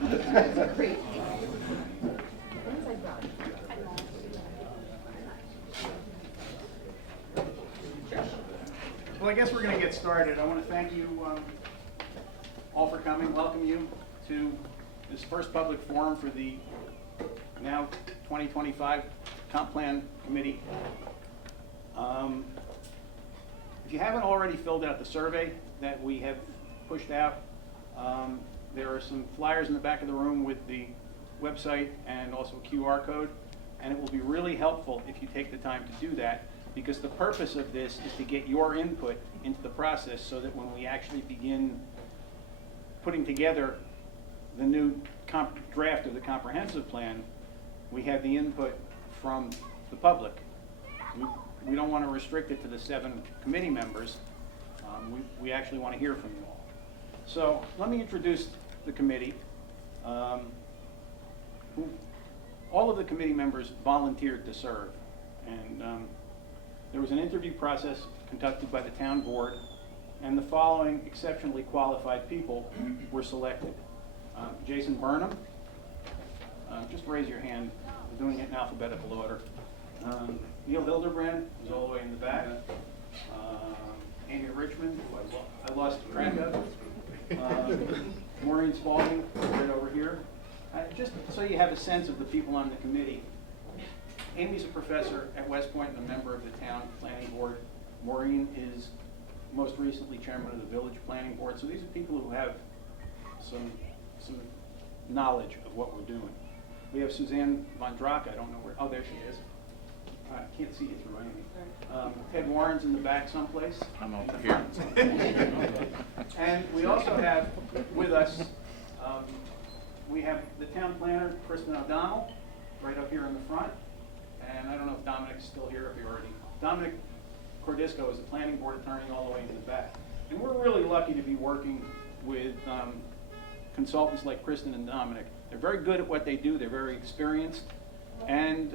Well, I guess we're going to get started. I want to thank you all for coming, welcome you to this first public forum for the now 2025 Comp Plan Committee. If you haven't already filled out the survey that we have pushed out, there are some flyers in the back of the room with the website and also a QR code, and it will be really helpful if you take the time to do that, because the purpose of this is to get your input into the process so that when we actually begin putting together the new draft of the comprehensive plan, we have the input from the public. We don't want to restrict it to the 7 committee members. We actually want to hear from you all. So let me introduce the committee. All of the committee members volunteered to serve, and there was an interview process conducted by the town board, and the following exceptionally qualified people were selected. Jason Burnham, just raise your hand. We're doing it in alphabetical order. Neil Hildebrand is all the way in the back. Amy Richmond, who I lost track of. Maureen Spalding, right over here. Just so you have a sense of the people on the committee. Amy's a professor at West Point and a member of the town planning board. Maureen is most recently chairman of the village planning board. So these are people who have some knowledge of what we're doing. We have Suzanne Von Drack. I don't know where. Oh, there she is. I can't see you through Amy. Ted Warren's in the back someplace. I'm over here. And we also have with us, we have the town planner, Kristen O'Donnell, right up here in the front. And I don't know if Dominic's still here, if he already. Dominic Cordisco is the planning board attorney all the way in the back. And we're really lucky to be working with consultants like Kristen and Dominic. They're very good at what they do. They're very experienced. And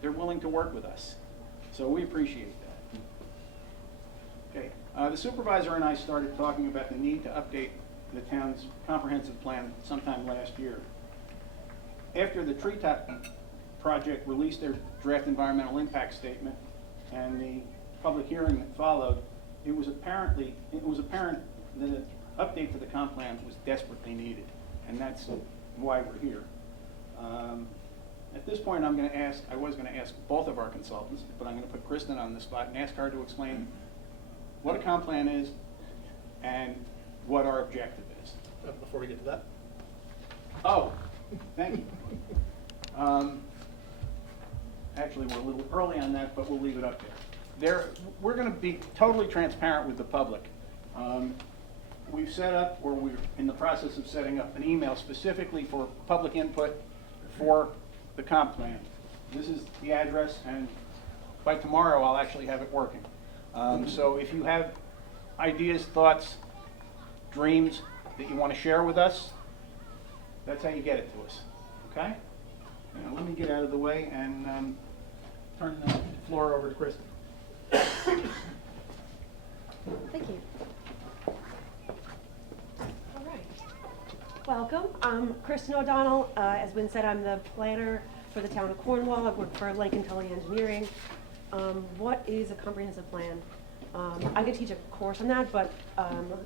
they're willing to work with us. So we appreciate that. Okay. The supervisor and I started talking about the need to update the town's comprehensive plan sometime last year. After the Treetop Project released their draft environmental impact statement and the public hearing that followed, it was apparent that an update to the comp plan was desperately needed, and that's why we're here. At this point, I was going to ask both of our consultants, but I'm going to put Kristen on the spot and ask her to explain what a comp plan is and what our objective is. Before we get to that. Oh, thank you. Actually, we're a little early on that, but we'll leave it up there. We're going to be totally transparent with the public. We've set up, or we're in the process of setting up, an email specifically for public input for the comp plan. This is the address, and by tomorrow I'll actually have it working. So if you have ideas, thoughts, dreams that you want to share with us, that's how you get it to us. Okay? Now, let me get out of the way and turn the floor over to Kristen. Thank you. All right. Welcome. I'm Kristen O'Donnell. As been said, I'm the planner for the town of Cornwall. I work for Lincoln Tully Engineering. What is a comprehensive plan? I could teach a course on that, but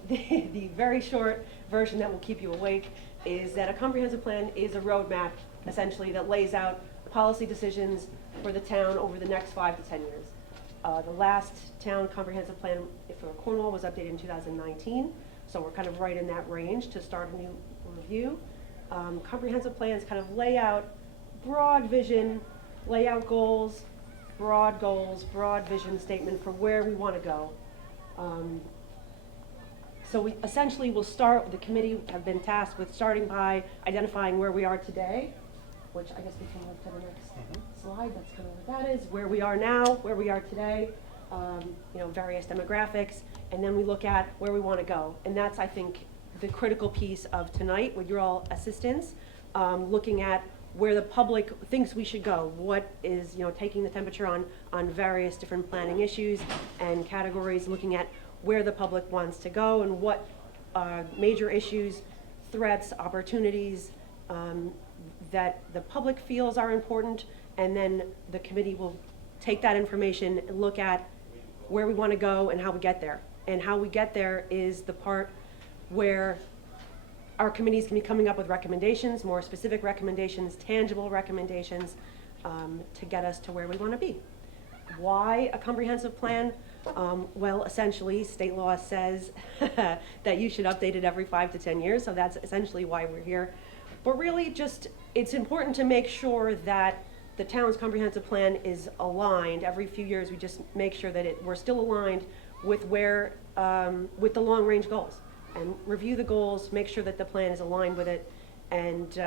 the very short version that will keep you awake is that a comprehensive plan is a roadmap, essentially, that lays out policy decisions for the town over the next 5 to 10 years. The last town comprehensive plan for Cornwall was updated in 2019, so we're kind of right in that range to start a new review. Comprehensive plans kind of lay out broad vision, lay out goals, broad vision statement for where we want to go. So we essentially will start, the committee have been tasked with starting by identifying where we are today, which I guess we can move to the next slide. That's kind of what that is, where we are now, where we are today, various demographics, and then we look at where we want to go. And that's, I think, the critical piece of tonight with your all assistance, looking at where the public thinks we should go, what is, taking the temperature on various different planning issues and categories, looking at where the public wants to go and what major issues threats, opportunities that the public feels are important, and then the committee will take that information and look at where we want to go and how we get there. And how we get there is the part where our committees can be coming up with recommendations, more specific recommendations, tangible recommendations, to get us to where we want to be. Why a comprehensive plan? Well, essentially, state law says that you should update it every 5 to 10 years, so that's essentially why we're here. But really, just, it's important to make sure that the town's comprehensive plan is aligned. Every few years, we just make sure that we're still aligned with where, with the long-range goals, and review the goals, make sure that the plan is aligned with it, and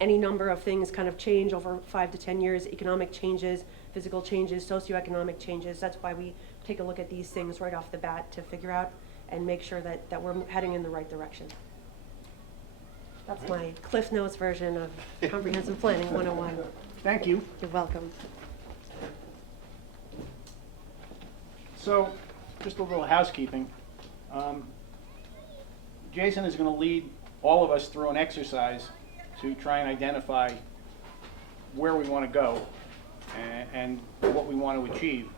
any number of things kind of change over 5 to 10 years, economic changes, physical changes, socioeconomic changes. That's why we take a look at these things right off the bat to figure out and make sure that we're heading in the right direction. That's my Cliff Notes version of Comprehensive Planning 101. Thank you. You're welcome. So, just a little housekeeping. Jason is going to lead all of us through an exercise to try and identify where we want to go and what we want to achieve.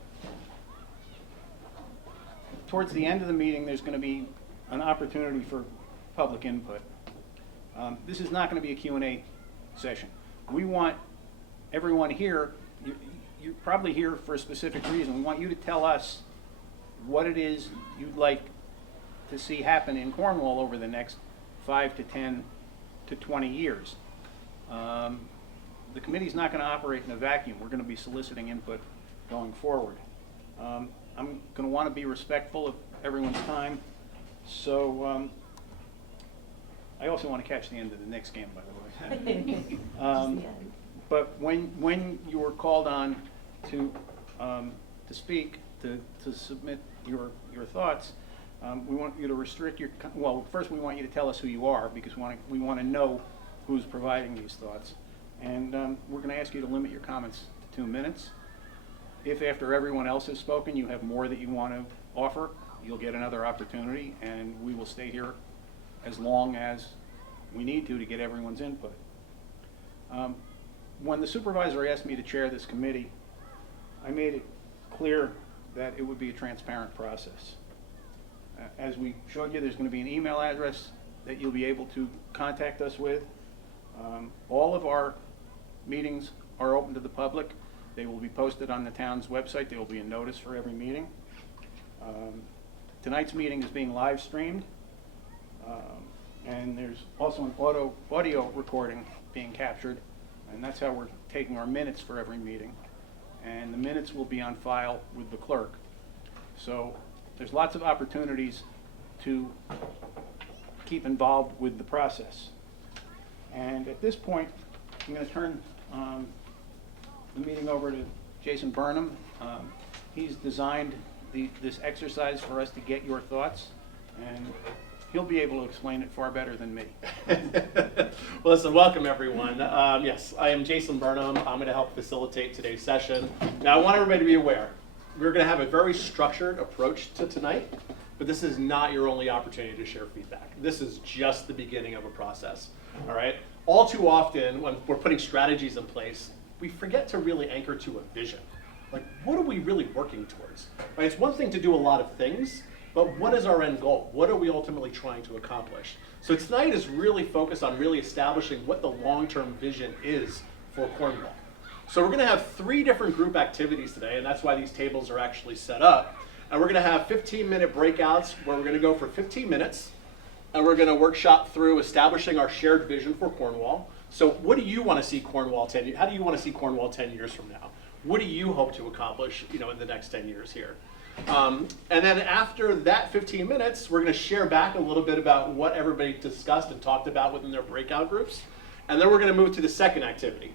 Towards the end of the meeting, there's going to be an opportunity for public input. This is not going to be a Q&A session. We want everyone here, you're probably here for a specific reason. We want you to tell us what it is you'd like to see happen in Cornwall over the next 5 to 10 to 20 years. The committee's not going to operate in a vacuum. We're going to be soliciting input going forward. I'm going to want to be respectful of everyone's time, so I also want to catch the end of the Knicks game, by the way. But when you are called on to speak, to submit your thoughts, we want you to restrict your, well, first we want you to tell us who you are, because we want to know who's providing these thoughts. And we're going to ask you to limit your comments to 2 minutes. If after everyone else has spoken you have more that you want to offer, you'll get another opportunity, and we will stay here as long as we need to get everyone's input. When the supervisor asked me to chair this committee, I made it clear that it would be a transparent process. As we showed you, there's going to be an email address that you'll be able to contact us with. All of our meetings are open to the public. They will be posted on the town's website. There will be a notice for every meeting. Tonight's meeting is being live streamed, and there's also an audio recording being captured, and that's how we're taking our minutes for every meeting. And the minutes will be on file with the clerk. So there's lots of opportunities to keep involved with the process. And at this point, I'm going to turn the meeting over to Jason Burnham. He's designed this exercise for us to get your thoughts, and he'll be able to explain it far better than me. Well, listen, welcome everyone. Yes, I am Jason Burnham. I'm going to help facilitate today's session. Now, I want everybody to be aware, we're going to have a very structured approach to tonight, but this is not your only opportunity to share feedback. This is just the beginning of a process, all right? All too often, when we're putting strategies in place, we forget to really anchor to a vision. Like, what are we really working towards? Right? It's one thing to do a lot of things, but what is our end goal? What are we ultimately trying to accomplish? So tonight is really focused on really establishing what the long-term vision is for Cornwall. So we're going to have 3 different group activities today, and that's why these tables are actually set up. And we're going to have 15-minute breakouts where we're going to go for 15 minutes, and we're going to workshop through establishing our shared vision for Cornwall. So what do you want to see Cornwall 10 years? How do you want to see Cornwall 10 years from now? What do you hope to accomplish, in the next 10 years here? And then after that 15 minutes, we're going to share back a little bit about what everybody discussed and talked about within their breakout groups. And then we're going to move to the second activity,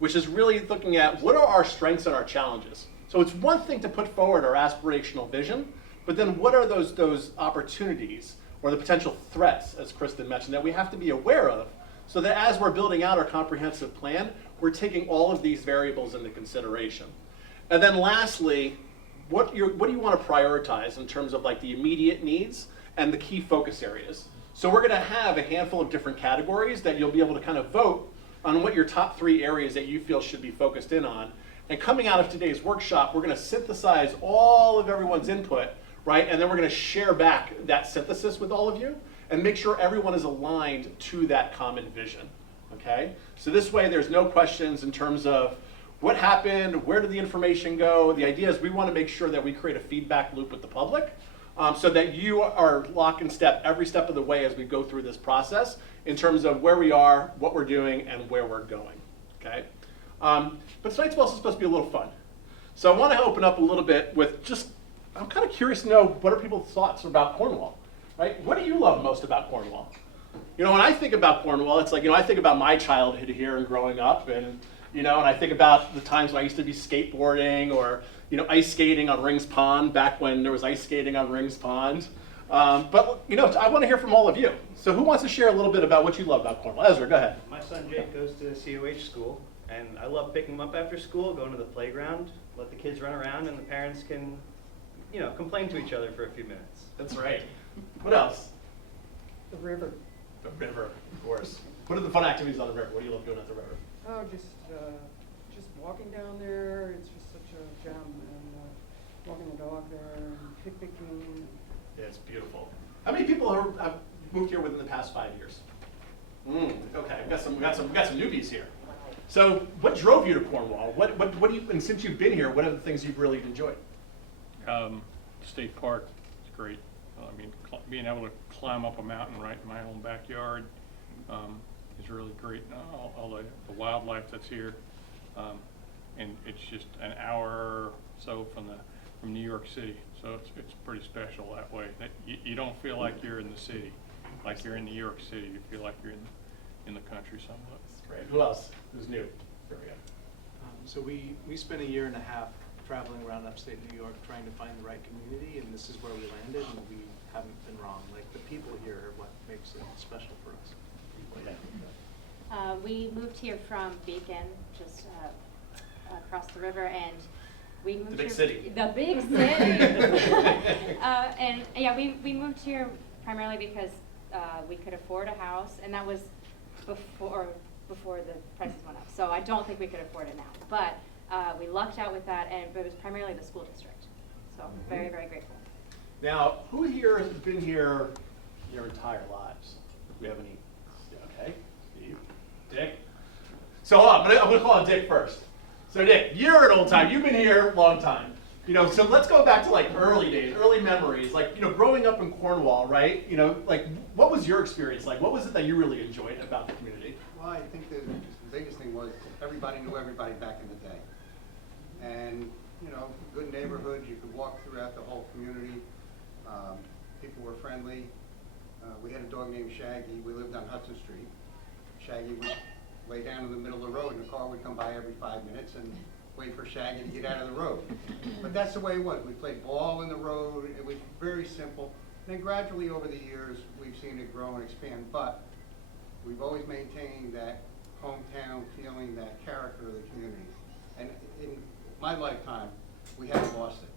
which is really looking at what are our strengths and our challenges. So it's one thing to put forward our aspirational vision, but then what are those opportunities or the potential threats, as Kristen mentioned, that we have to be aware of, so that as we're building out our comprehensive plan, we're taking all of these variables into consideration. And then lastly, what do you want to prioritize in terms of like the immediate needs and the key focus areas? So we're going to have a handful of different categories that you'll be able to kind of vote on what your top 3 areas that you feel should be focused in on. And coming out of today's workshop, we're going to synthesize all of everyone's input, right? And then we're going to share back that synthesis with all of you and make sure everyone is aligned to that common vision, okay? So this way there's no questions in terms of what happened, where did the information go? The idea is we want to make sure that we create a feedback loop with the public so that you are lock in step every step of the way as we go through this process in terms of where we are, what we're doing, and where we're going, okay? But tonight's also supposed to be a little fun. So I want to open up a little bit with just, I'm kind of curious to know what are people's thoughts about Cornwall, right? What do you love most about Cornwall? You know, when I think about Cornwall, it's like, you know, I think about my childhood here and growing up, and, you know, and I think about the times when I used to be skateboarding or, you know, ice skating on Rings Pond, back when there was ice skating on Rings Pond. But, you know, I want to hear from all of you. So who wants to share a little bit about what you love about Cornwall? Ezra, go ahead. My son Jake goes to COH school, and I love picking him up after school, going to the playground, let the kids run around, and the parents can, you know, complain to each other for a few minutes. That's right. What else? The river. The river, of course. What are the fun activities on the river? What do you love doing at the river? Oh, just walking down there. It's just such a gem, and walking the dog there, and picnicking. Yeah, it's beautiful. How many people have moved here within the past 5 years? Okay, we got some newbies here. So, what drove you to Cornwall? What do you? And since you've been here, what are the things you've really enjoyed? State park is great. I mean, being able to climb up a mountain right in my own backyard is really great. All the wildlife that's here, and it's just an hour or so from New York City, so it's pretty special that way. That you don't feel like you're in the city, like you're in New York City. You feel like you're in the country somewhat. That's great. Who else? Who's new? There we go. So we spent a year and a half traveling around upstate New York trying to find the right community, and this is where we landed, and we haven't been wrong. Like, the people here are what makes it special for us. We moved here from Beacon, just across the river, and we moved The big here, city. The big city. And yeah, we moved here primarily because we could afford a house, and that was before the prices went up. So I don't think we could afford it now, but we lucked out with that, but it was primarily the school district. So very, very grateful. Now, who here has been here your entire lives? Do we have any? Okay, Steve, Dick. So I'm gonna call on Dick first. So Dick, you're an old time. You've been here a long time. You know, so let's go back to like early days, early memories. Like, you know, growing up in Cornwall, right? You know, like, what was your experience like? What was it that you really enjoyed about the community? Well, I think the biggest thing was everybody knew everybody back in the day. And, you know, good neighborhoods, you could walk throughout the whole community. People were friendly. We had a dog named Shaggy. We lived on Hudson Street. Shaggy would lay down in the middle of the road, and the car would come by every 5 minutes and wait for Shaggy to get out of the road. But that's the way it was. We played ball in the road. It was very simple. And then gradually over the years, we've seen it grow and expand. But we've always maintained that hometown feeling, that character of the community. And in my lifetime, we haven't lost it.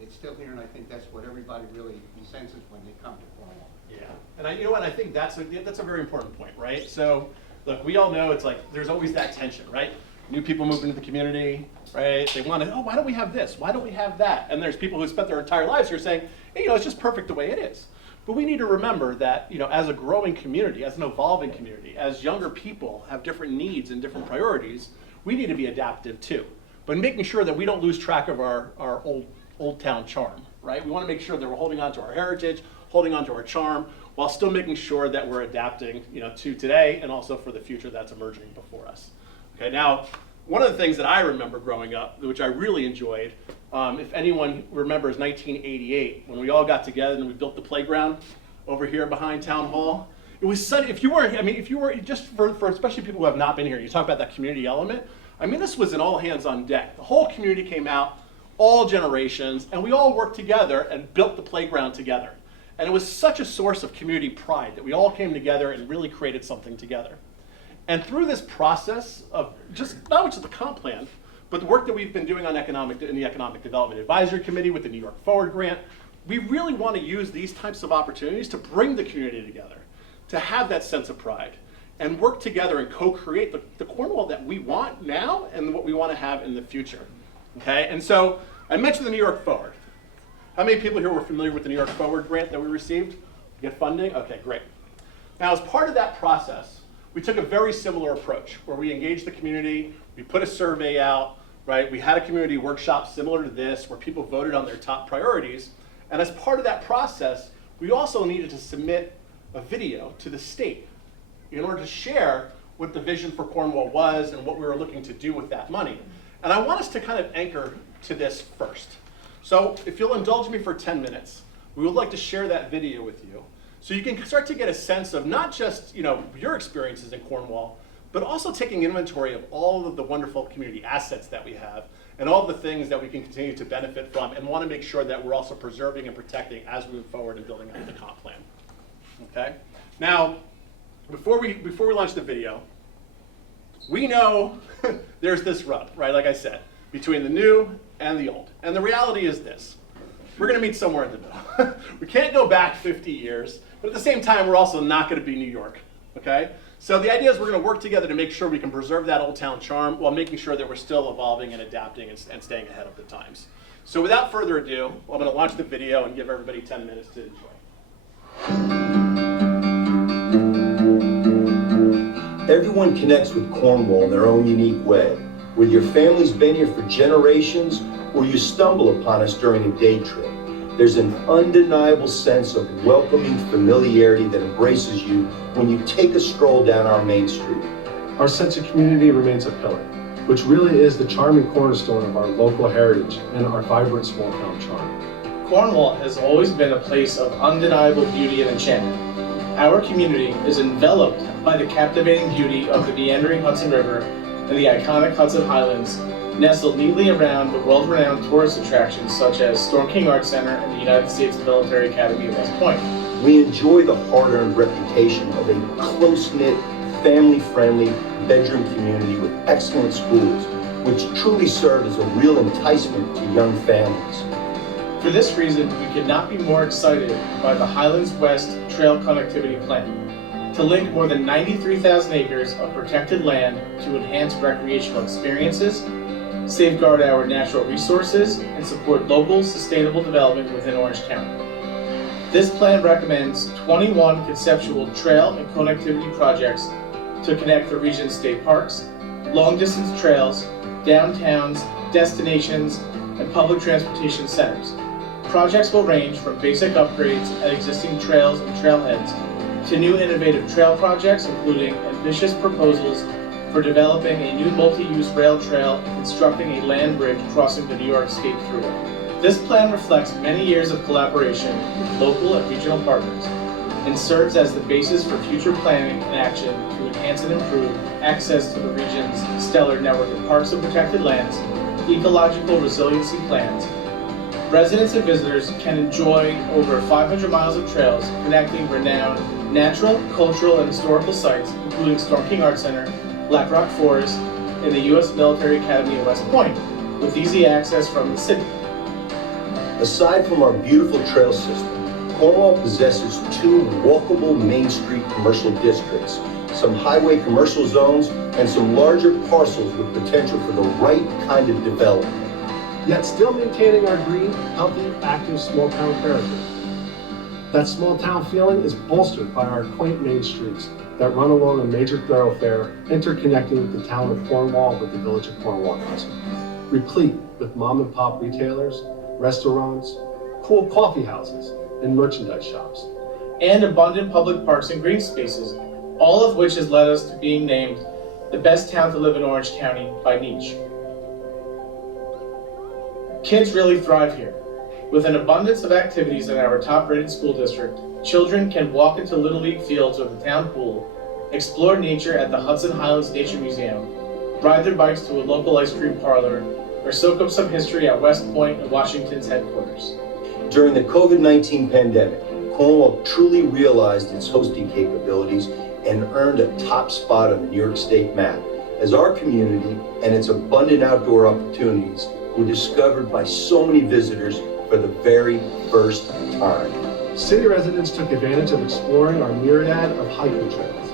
It's still here, and I think that's what everybody really senses when they come to Cornwall. Yeah, and you know what? I think that's a very important point, right? So, look, we all know it's like there's always that tension, right? New people move into the community, right? They want to, oh, why don't we have this? Why don't we have that? And there's people who spent their entire lives here saying, hey, you know, it's just perfect the way it is. But we need to remember that, you know, as a growing community, as an evolving community, as younger people have different needs and different priorities, we need to be adaptive too. But making sure that we don't lose track of our old town charm, right? We want to make sure that we're holding on to our heritage, holding on to our charm, while still making sure that we're adapting, you know, to today and also for the future that's emerging before us. Okay, now, one of the things that I remember growing up, which I really enjoyed, if anyone remembers 1988, when we all got together and we built the playground over here behind Town Hall. It was such, if you were, just for especially people who have not been here, you talk about that community element, I mean, this was an all hands on deck. The whole community came out, all generations, and we all worked together and built the playground together. And it was such a source of community pride that we all came together and really created something together. And through this process of just not just the comp plan, but the work that we've been doing on in the Economic Development Advisory Committee with the New York Forward Grant, we really want to use these types of opportunities to bring the community together. to have that sense of pride and work together and co-create the Cornwall that we want now and what we want to have in the future. Okay, and so I mentioned the New York Forward. How many people here were familiar with the New York Forward grant that we received? Get funding? Okay, great. Now, as part of that process, we took a very similar approach where we engaged the community, we put a survey out, right? We had a community workshop similar to this where people voted on their top priorities. And as part of that process, we also needed to submit a video to the state in order to share what the vision for Cornwall was and what we were looking to do with that money. And I want us to kind of anchor to this first. So if you'll indulge me for 10 minutes, we would like to share that video with you so you can start to get a sense of not just your experiences in Cornwall, but also taking inventory of all of the wonderful community assets that we have and all the things that we can continue to benefit from and want to make sure that we're also preserving and protecting as we move forward and building out the comp plan. Okay? Now, before we launch the video, we know there's this rub, right, like I said, between the new and the old. And the reality is this. We're going to meet somewhere in the middle. We can't go back 50 years, but at the same time, we're also not going to be New York, okay? So the idea is we're going to work together to make sure we can preserve that old town charm while making sure that we're still evolving and adapting and staying ahead of the times. So without further ado, I'm going to launch the video and give everybody 10 minutes to enjoy. Everyone connects with Cornwall in their own unique way. Whether your family's been here for generations or you stumble upon us during a day trip, there's an undeniable sense of welcoming familiarity that embraces you when you take a stroll down our main street. Our sense of community remains a pillar, which really is the charming cornerstone of our local heritage and our vibrant small town charm. Cornwall has always been a place of undeniable beauty and enchantment. Our community is enveloped by the captivating beauty of the meandering Hudson River and the iconic Hudson Highlands, nestled neatly around the world-renowned tourist attractions such as Storm King Arts Center and the United States Military Academy at West Point. We enjoy the hard-earned reputation of a close-knit, family-friendly bedroom community with excellent schools, which truly serve as a real enticement to young families. For this reason, we could not be more excited by the Highlands West Trail Connectivity Plan to link more than 93,000 acres of protected land to enhance recreational experiences, safeguard our natural resources, and support local sustainable development within Orange County. This plan recommends 21 conceptual trail and connectivity projects to connect the region's state parks, long-distance trails, downtowns, destinations, and public transportation centers. Projects will range from basic upgrades at existing trails and trailheads to new innovative trail projects, including ambitious proposals for developing a new multi-use rail trail and constructing a land bridge crossing the New York State Thruway. This plan reflects many years of collaboration with local and regional partners and serves as the basis for future planning and action to enhance and improve access to the region's stellar network of parks and protected lands, ecological resiliency plans. Residents and visitors can enjoy over 500 miles of trails connecting renowned natural, cultural, and historical sites, including Storm King Arts Center, Black Rock Forest, and the U.S. Military Academy at West Point, with easy access from the city. Aside from our beautiful trail system, Cornwall possesses two walkable Main Street commercial districts, some highway commercial zones, and some larger parcels with potential for the right kind of development. Yet still maintaining our green, healthy, active small town character. That small town feeling is bolstered by our quaint main streets that run along a major thoroughfare interconnecting the town of Cornwall with the village of Cornwall, replete with mom and pop retailers, restaurants, cool coffee houses, and merchandise shops. And abundant public parks and green spaces, all of which has led us to being named the best town to live in Orange County by Niche. Kids really thrive here. With an abundance of activities in our top-rated school district, children can walk into Little League fields or the town pool, explore nature at the Hudson Highlands Nature Museum, ride their bikes to a local ice cream parlor, or soak up some history at West Point and Washington's headquarters. During the COVID-19 pandemic, Cornwall truly realized its hosting capabilities and earned a top spot on the New York State map, as our community and its abundant outdoor opportunities were discovered by so many visitors for the very first time. City residents took advantage of exploring our myriad of hiking trails.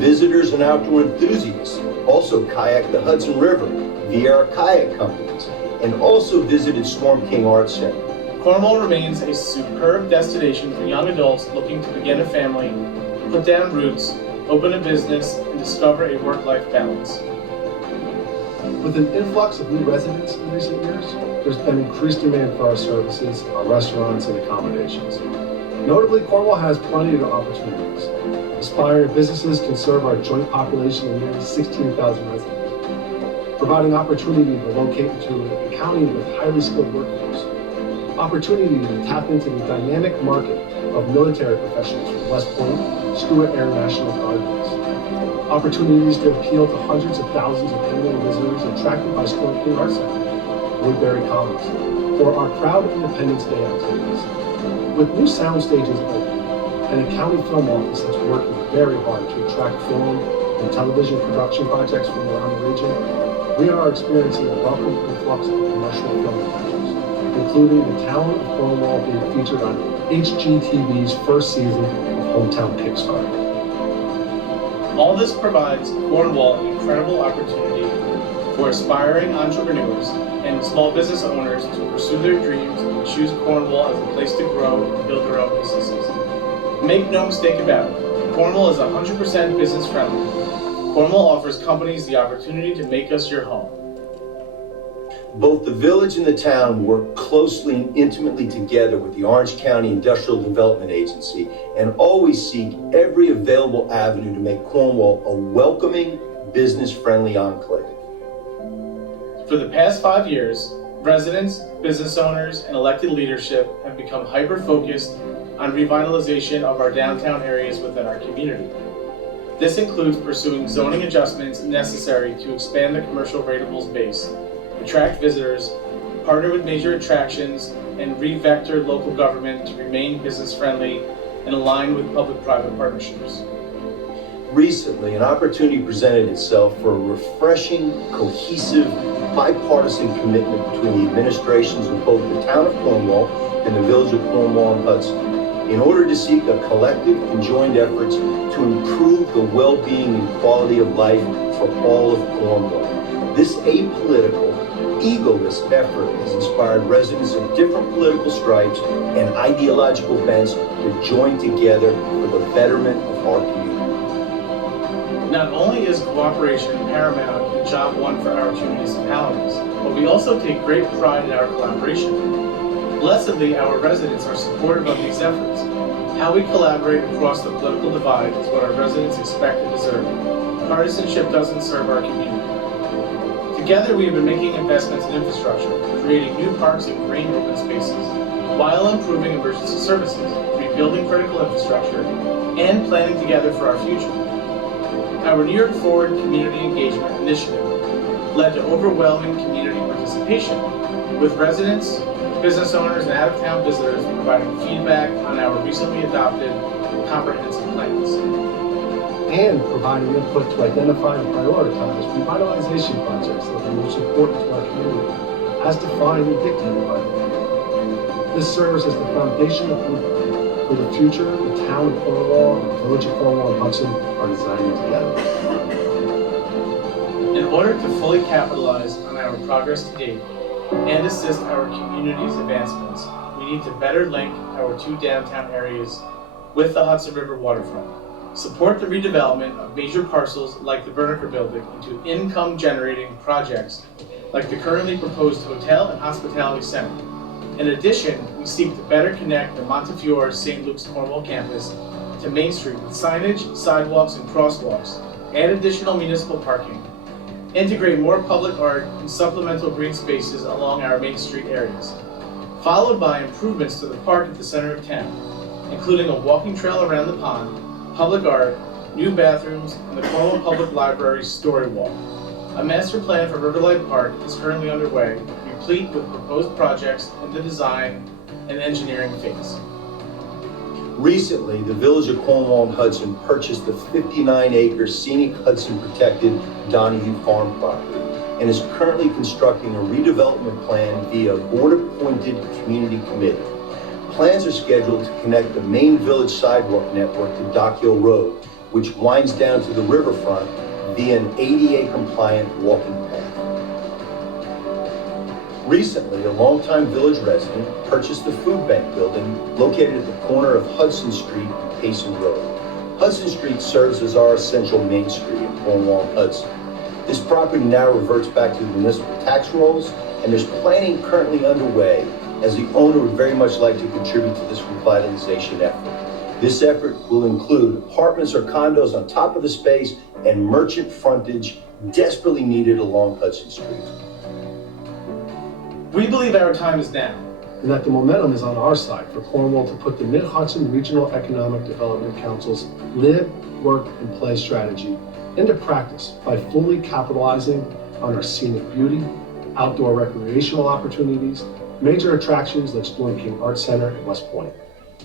Visitors and outdoor enthusiasts also kayaked the Hudson River via our kayak companies and also visited Storm King Art Center. Cornwall remains a superb destination for young adults looking to begin a family, put down roots, open a business, and discover a work-life balance. With an influx of new residents in recent years, there's been increased demand for our services, our restaurants, and accommodations. Notably, Cornwall has plenty of opportunities. Aspiring businesses can serve our joint population of nearly 16,000 residents, providing opportunity to locate into a county with highly skilled workforce, opportunity to tap into the dynamic market of military professionals from West Point, Stewart Air National Guard base, opportunities to appeal to hundreds of thousands of annual visitors attracted by Storm King Art Center, Woodbury Commons, or our proud Independence Day activities. With new sound stages open and a county film office that's working very hard to attract film and television production projects from around the region, we are experiencing a welcome influx of commercial film adventures, including the talent of Cornwall being featured on HGTV's first season of Hometown Kickstarter. All this provides Cornwall an incredible opportunity for aspiring entrepreneurs and small business owners to pursue their dreams and choose Cornwall as a place to grow and build their own businesses. Make no mistake about it, Cornwall is 100% business friendly. Cornwall offers companies the opportunity to make us your home. Both the village and the town work closely and intimately together with the Orange County Industrial Development Agency and always seek every available avenue to make Cornwall a welcoming, business-friendly enclave. For the past 5 years, residents, business owners, and elected leadership have become hyper-focused on revitalization of our downtown areas within our community. This includes pursuing zoning adjustments necessary to expand the commercial ratables base, attract visitors, partner with major attractions, and re-vector local government to remain business-friendly and align with public-private partnerships. Recently, an opportunity presented itself for a refreshing, cohesive, bipartisan commitment between the administrations of both the town of Cornwall and the village of Cornwall and Hudson in order to seek a collective and joined efforts to improve the well-being and quality of life for all of Cornwall. This apolitical, egoless effort has inspired residents of different political stripes and ideological bents to join together for the betterment of our community. Not only is cooperation paramount and job one for our two municipalities, but we also take great pride in our collaboration. Blessedly, our residents are supportive of these efforts. How we collaborate across the political divide is what our residents expect and deserve. Partisanship doesn't serve our community. Together, we have been making investments in infrastructure, creating new parks and green open spaces, while improving emergency services, rebuilding critical infrastructure, and planning together for our future. Our New York Forward Community Engagement Initiative led to overwhelming community participation, with residents, business owners, and out-of-town visitors providing feedback on our recently adopted comprehensive plans. And providing input to identify and prioritize revitalization projects that are most important to our community, as defined and dictated by the law. This serves as the foundational blueprint for the future the town of Cornwall and the village of Cornwall and Hudson are designing together. In order to fully capitalize on our progress to date and assist our community's advancements, we need to better link our two downtown areas with the Hudson River waterfront. Support the redevelopment of major parcels like the Berniker Building into income-generating projects like the currently proposed Hotel and Hospitality Center. In addition, we seek to better connect the Montefiore St. Luke's Cornwall campus to Main Street with signage, sidewalks, and crosswalks, add additional municipal parking, integrate more public art and supplemental green spaces along our Main Street areas, followed by improvements to the park at the center of town, including a walking trail around the pond, public art, new bathrooms, and the Cornwall Public Library's story wall. A master plan for Riverlight Park is currently underway, replete with proposed projects in the design and engineering phase. Recently, the village of Cornwall and Hudson purchased the 59-acre scenic Hudson protected Donahue Farm property and is currently constructing a redevelopment plan via board-appointed community committee. Plans are scheduled to connect the main village sidewalk network to Dock Hill Road, which winds down to the riverfront via an ADA-compliant walking path. Recently, a longtime village resident purchased the food bank building located at the corner of Hudson Street and Payson Road. Hudson Street serves as our essential main street in Cornwall and Hudson. This property now reverts back to the municipal tax rolls, and there's planning currently underway as the owner would very much like to contribute to this revitalization effort. This effort will include apartments or condos on top of the space and merchant frontage desperately needed along Hudson Street. We believe our time is now. And that the momentum is on our side for Cornwall to put the Mid-Hudson Regional Economic Development Council's live, work, and play strategy into practice by fully capitalizing on our scenic beauty, outdoor recreational opportunities, major attractions like Storm King Art Center and West Point.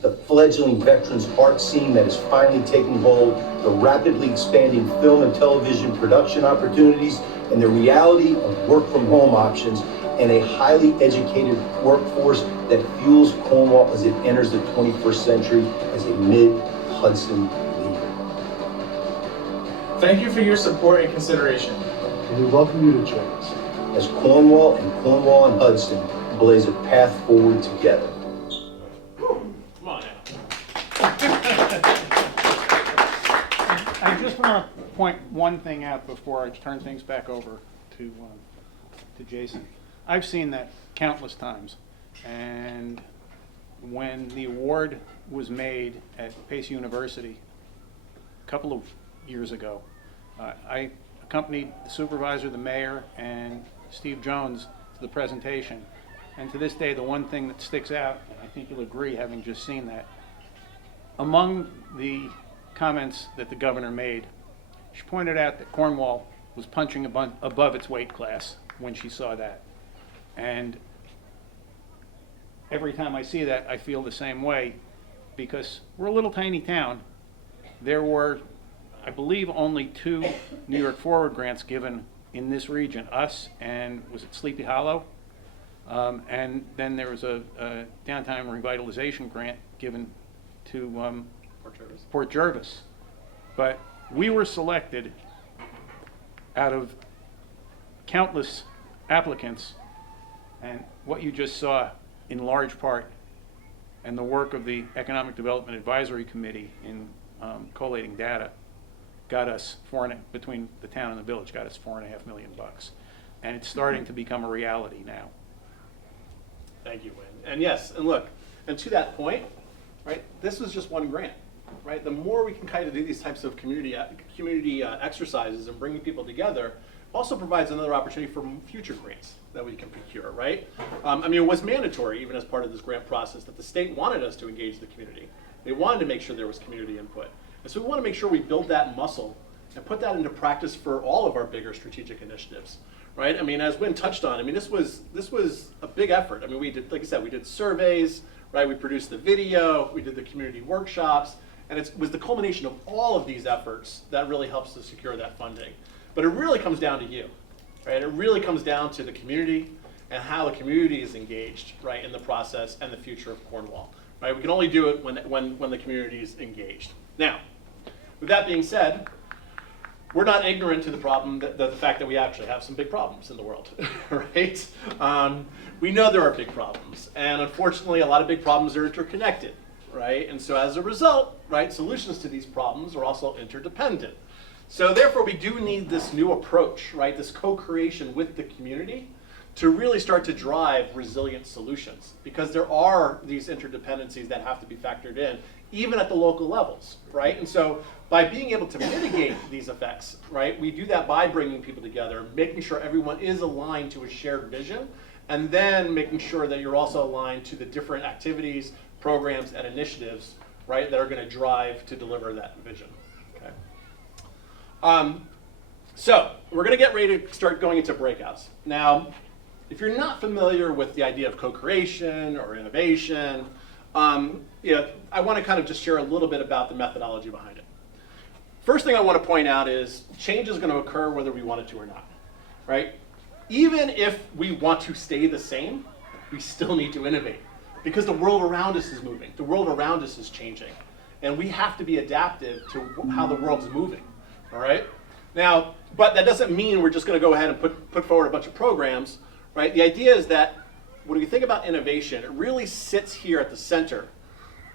The fledgling veterans art scene that is finally taking hold, the rapidly expanding film and television production opportunities, and the reality of work from home options, and a highly educated workforce that fuels Cornwall as it enters the 21st century as a mid-Hudson leader. Thank you for your support and consideration. And we welcome you to join us as Cornwall and Hudson blaze a path forward together. Come on now. I just want to point one thing out before I turn things back over to Jason. I've seen that countless times, and when the award was made at Pace University a couple of years ago, I accompanied the supervisor, the mayor, and Steve Jones to the presentation. And to this day, the one thing that sticks out, and I think you'll agree having just seen that, among the comments that the governor made, she pointed out that Cornwall was punching above its weight class when she saw that. And every time I see that, I feel the same way, because we're a little tiny town. There were, I believe, only 2 New York Forward grants given in this region, us and, was it Sleepy Hollow? And then there was a downtown revitalization grant given to Port Jervis. But we were selected out of countless applicants, and what you just saw in large part, and the work of the Economic Development Advisory Committee in collating data, got us between the town and the village, got us $4.5 million. And it's starting to become a reality now. Thank you, Wynn. And yes, and look, and to that point, right, this was just one grant, right? The more we can kind of do these types of community exercises and bringing people together, also provides another opportunity for future grants that we can procure, right? I mean, it was mandatory, even as part of this grant process, that the state wanted us to engage the community. They wanted to make sure there was community input. And so we want to make sure we build that muscle and put that into practice for all of our bigger strategic initiatives, right? I mean, as Wynn touched on, I mean, this was a big effort. I mean, we did, like I said, we did surveys, right? We produced the video, we did the community workshops, and it was the culmination of all of these efforts that really helps to secure that funding. But it really comes down to you, right? It really comes down to the community and how the community is engaged, right, in the process and the future of Cornwall, right? We can only do it when the community is engaged. Now, with that being said, we're not ignorant to the problem, the fact that we actually have some big problems in the world, right? We know there are big problems, and unfortunately, a lot of big problems are interconnected, right? And so as a result, right, solutions to these problems are also interdependent. So therefore, we do need this new approach, right, this co-creation with the community to really start to drive resilient solutions, because there are these interdependencies that have to be factored in, even at the local levels, right? And so by being able to mitigate these effects, right, we do that by bringing people together, making sure everyone is aligned to a shared vision, and then making sure that you're also aligned to the different activities, programs, and initiatives, right, that are going to drive to deliver that vision. Okay. So we're going to get ready to start going into breakouts. Now, if you're not familiar with the idea of co-creation or innovation, I want to kind of just share a little bit about the methodology behind it. First thing I want to point out is change is going to occur whether we want it to or not, right? Even if we want to stay the same, we still need to innovate, because the world around us is moving. The world around us is changing. And we have to be adaptive to how the world's moving, all right? Now, but that doesn't mean we're just gonna go ahead and put forward a bunch of programs, right? The idea is that when we think about innovation, it really sits here at the center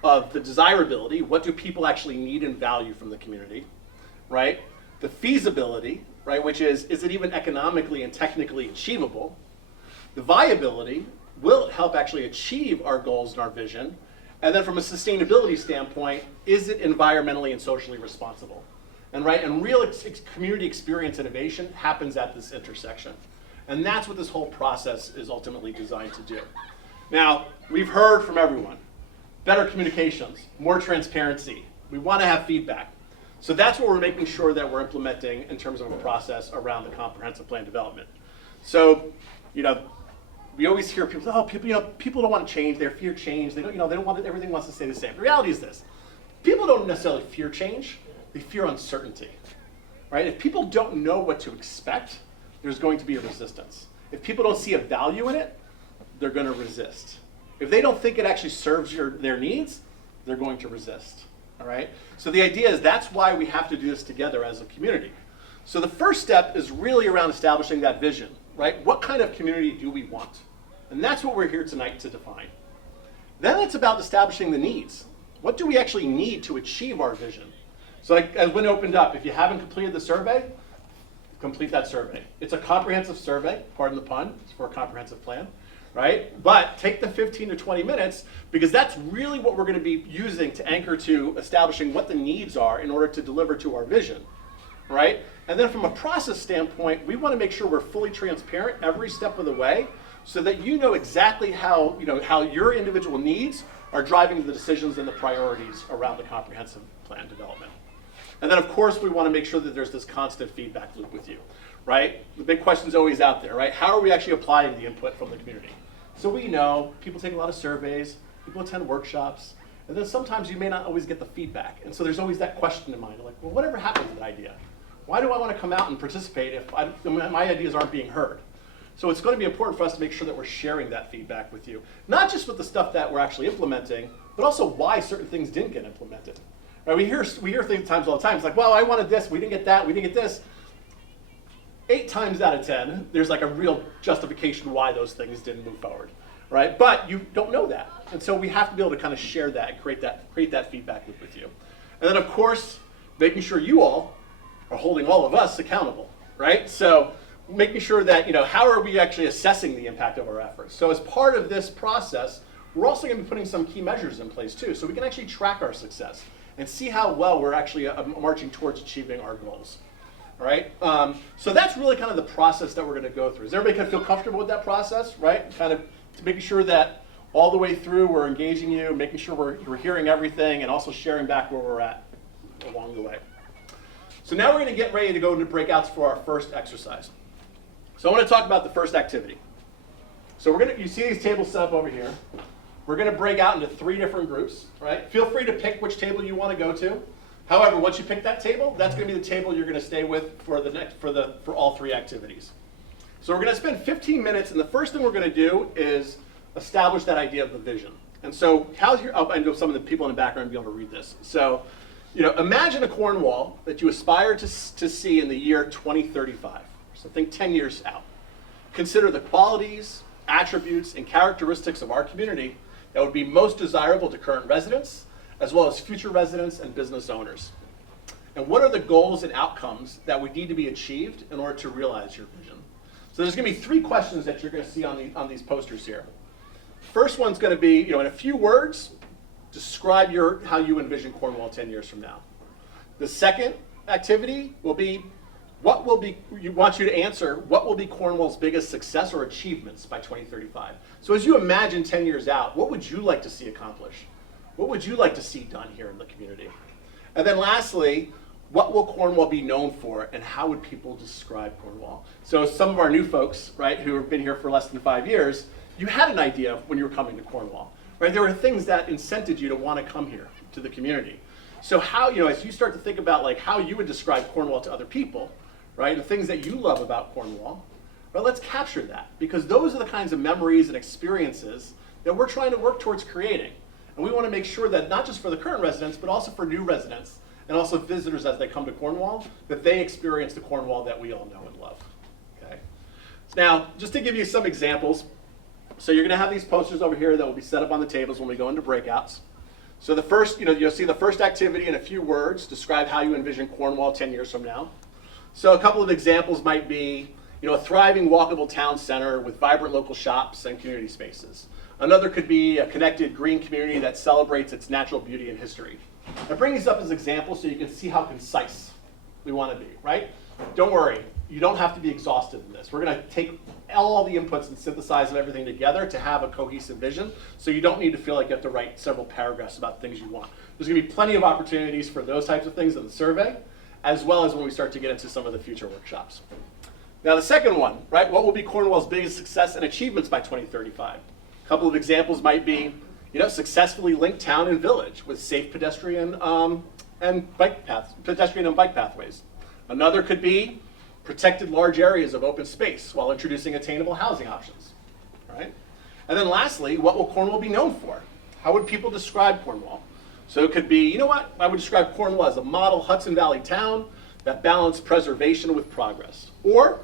of the desirability, what do people actually need and value from the community, right? The feasibility, right, which is it even economically and technically achievable? The viability, will it help actually achieve our goals and our vision? And then from a sustainability standpoint, is it environmentally and socially responsible? And right, and real community experience innovation happens at this intersection. And that's what this whole process is ultimately designed to do. Now, we've heard from everyone, better communications, more transparency. We want to have feedback. So that's what we're making sure that we're implementing in terms of a process around the comprehensive plan development. So, we always hear people, people don't want to change, they fear change, they don't want it, everything wants to stay the same. The reality is this, people don't necessarily fear change, they fear uncertainty, right? If people don't know what to expect, there's going to be a resistance. If people don't see a value in it, they're going to resist. If they don't think it actually serves their needs, they're going to resist, all right? So the idea is that's why we have to do this together as a community. So the first step is really around establishing that vision, right? What kind of community do we want? And that's what we're here tonight to define. Then it's about establishing the needs. What do we actually need to achieve our vision? So like, as Wynn opened up, if you haven't completed the survey, complete that survey. It's a comprehensive survey, pardon the pun, it's for a comprehensive plan, right? But take the 15 to 20 minutes, because that's really what we're going to be using to anchor to establishing what the needs are in order to deliver to our vision, right? And then from a process standpoint, we want to make sure we're fully transparent every step of the way, so that you know exactly how your individual needs are driving the decisions and the priorities around the comprehensive plan development. And then, of course, we want to make sure that there's this constant feedback loop with you, right? The big question's always out there, right? How are we actually applying the input from the community? So we know people take a lot of surveys, people attend workshops, and then sometimes you may not always get the feedback. And so there's always that question in mind, like, well, whatever happened to that idea? Why do I want to come out and participate if my ideas aren't being heard? So it's going to be important for us to make sure that we're sharing that feedback with you, not just with the stuff that we're actually implementing, but also why certain things didn't get implemented. Right? We hear things all the time. It's like, well, I wanted this, we didn't get that, we didn't get this. 8 times out of 10, there's like a real justification why those things didn't move forward, right? But you don't know that, and so we have to be able to kind of share that and create that feedback loop with you. And then, of course, making sure you all are holding all of us accountable, right? So making sure that, how are we actually assessing the impact of our efforts? So as part of this process, we're also going to be putting some key measures in place too, so we can actually track our success and see how well we're actually marching towards achieving our goals. All right? So that's really kind of the process that we're going to go through. Is everybody kind of feel comfortable with that process, right? Kind of making sure that all the way through we're engaging you, making sure we're hearing everything, and also sharing back where we're at along the way. So now we're going to get ready to go into breakouts for our first exercise. So I want to talk about the first activity. So you see these tables set up over here. We're going to break out into 3 different groups, right? Feel free to pick which table you want to go to. However, once you pick that table, that's going to be the table you're going to stay with for all 3 activities. So we're going to spend 15 minutes, and the first thing we're going to do is establish that idea of the vision. And so I know some of the people in the background will be able to read this. So, imagine a Cornwall that you aspire to see in the year 2035. So think 10 years out. Consider the qualities, attributes, and characteristics of our community that would be most desirable to current residents, as well as future residents and business owners. And what are the goals and outcomes that would need to be achieved in order to realize your vision? So there's going to be 3 questions that you're going to see on these posters here. First one's going to be, in a few words, describe how you envision Cornwall 10 years from now. The second activity will be, you want you to answer, what will be Cornwall's biggest success or achievements by 2035? So as you imagine 10 years out, what would you like to see accomplished? What would you like to see done here in the community? And then lastly, what will Cornwall be known for, and how would people describe Cornwall? So some of our new folks, right, who have been here for less than 5 years, you had an idea when you were coming to Cornwall, right? There were things that incented you to want to come here to the community. So how, as you start to think about like how you would describe Cornwall to other people, right, the things that you love about Cornwall, well, let's capture that, because those are the kinds of memories and experiences that we're trying to work towards creating. And we want to make sure that not just for the current residents, but also for new residents and also visitors as they come to Cornwall, that they experience the Cornwall that we all know and love. Okay. Now, just to give you some examples, so you're going to have these posters over here that will be set up on the tables when we go into breakouts. So the first, you'll see the first activity in a few words, describe how you envision Cornwall 10 years from now. So a couple of examples might be, a thriving walkable town center with vibrant local shops and community spaces. Another could be a connected green community that celebrates its natural beauty and history. I bring these up as examples so you can see how concise we want to be, right? Don't worry, you don't have to be exhaustive in this. We're going to take all the inputs and synthesize everything together to have a cohesive vision, so you don't need to feel like you have to write several paragraphs about things you want. There's going to be plenty of opportunities for those types of things in the survey, as well as when we start to get into some of the future workshops. Now the second one, right? What will be Cornwall's biggest success and achievements by 2035? A couple of examples might be, successfully linked town and village with safe pedestrian and bike pathways. Another could be protected large areas of open space while introducing attainable housing options, right? And then lastly, what will Cornwall be known for? How would people describe Cornwall? So it could be, I would describe Cornwall as a model Hudson Valley town that balanced preservation with progress. Or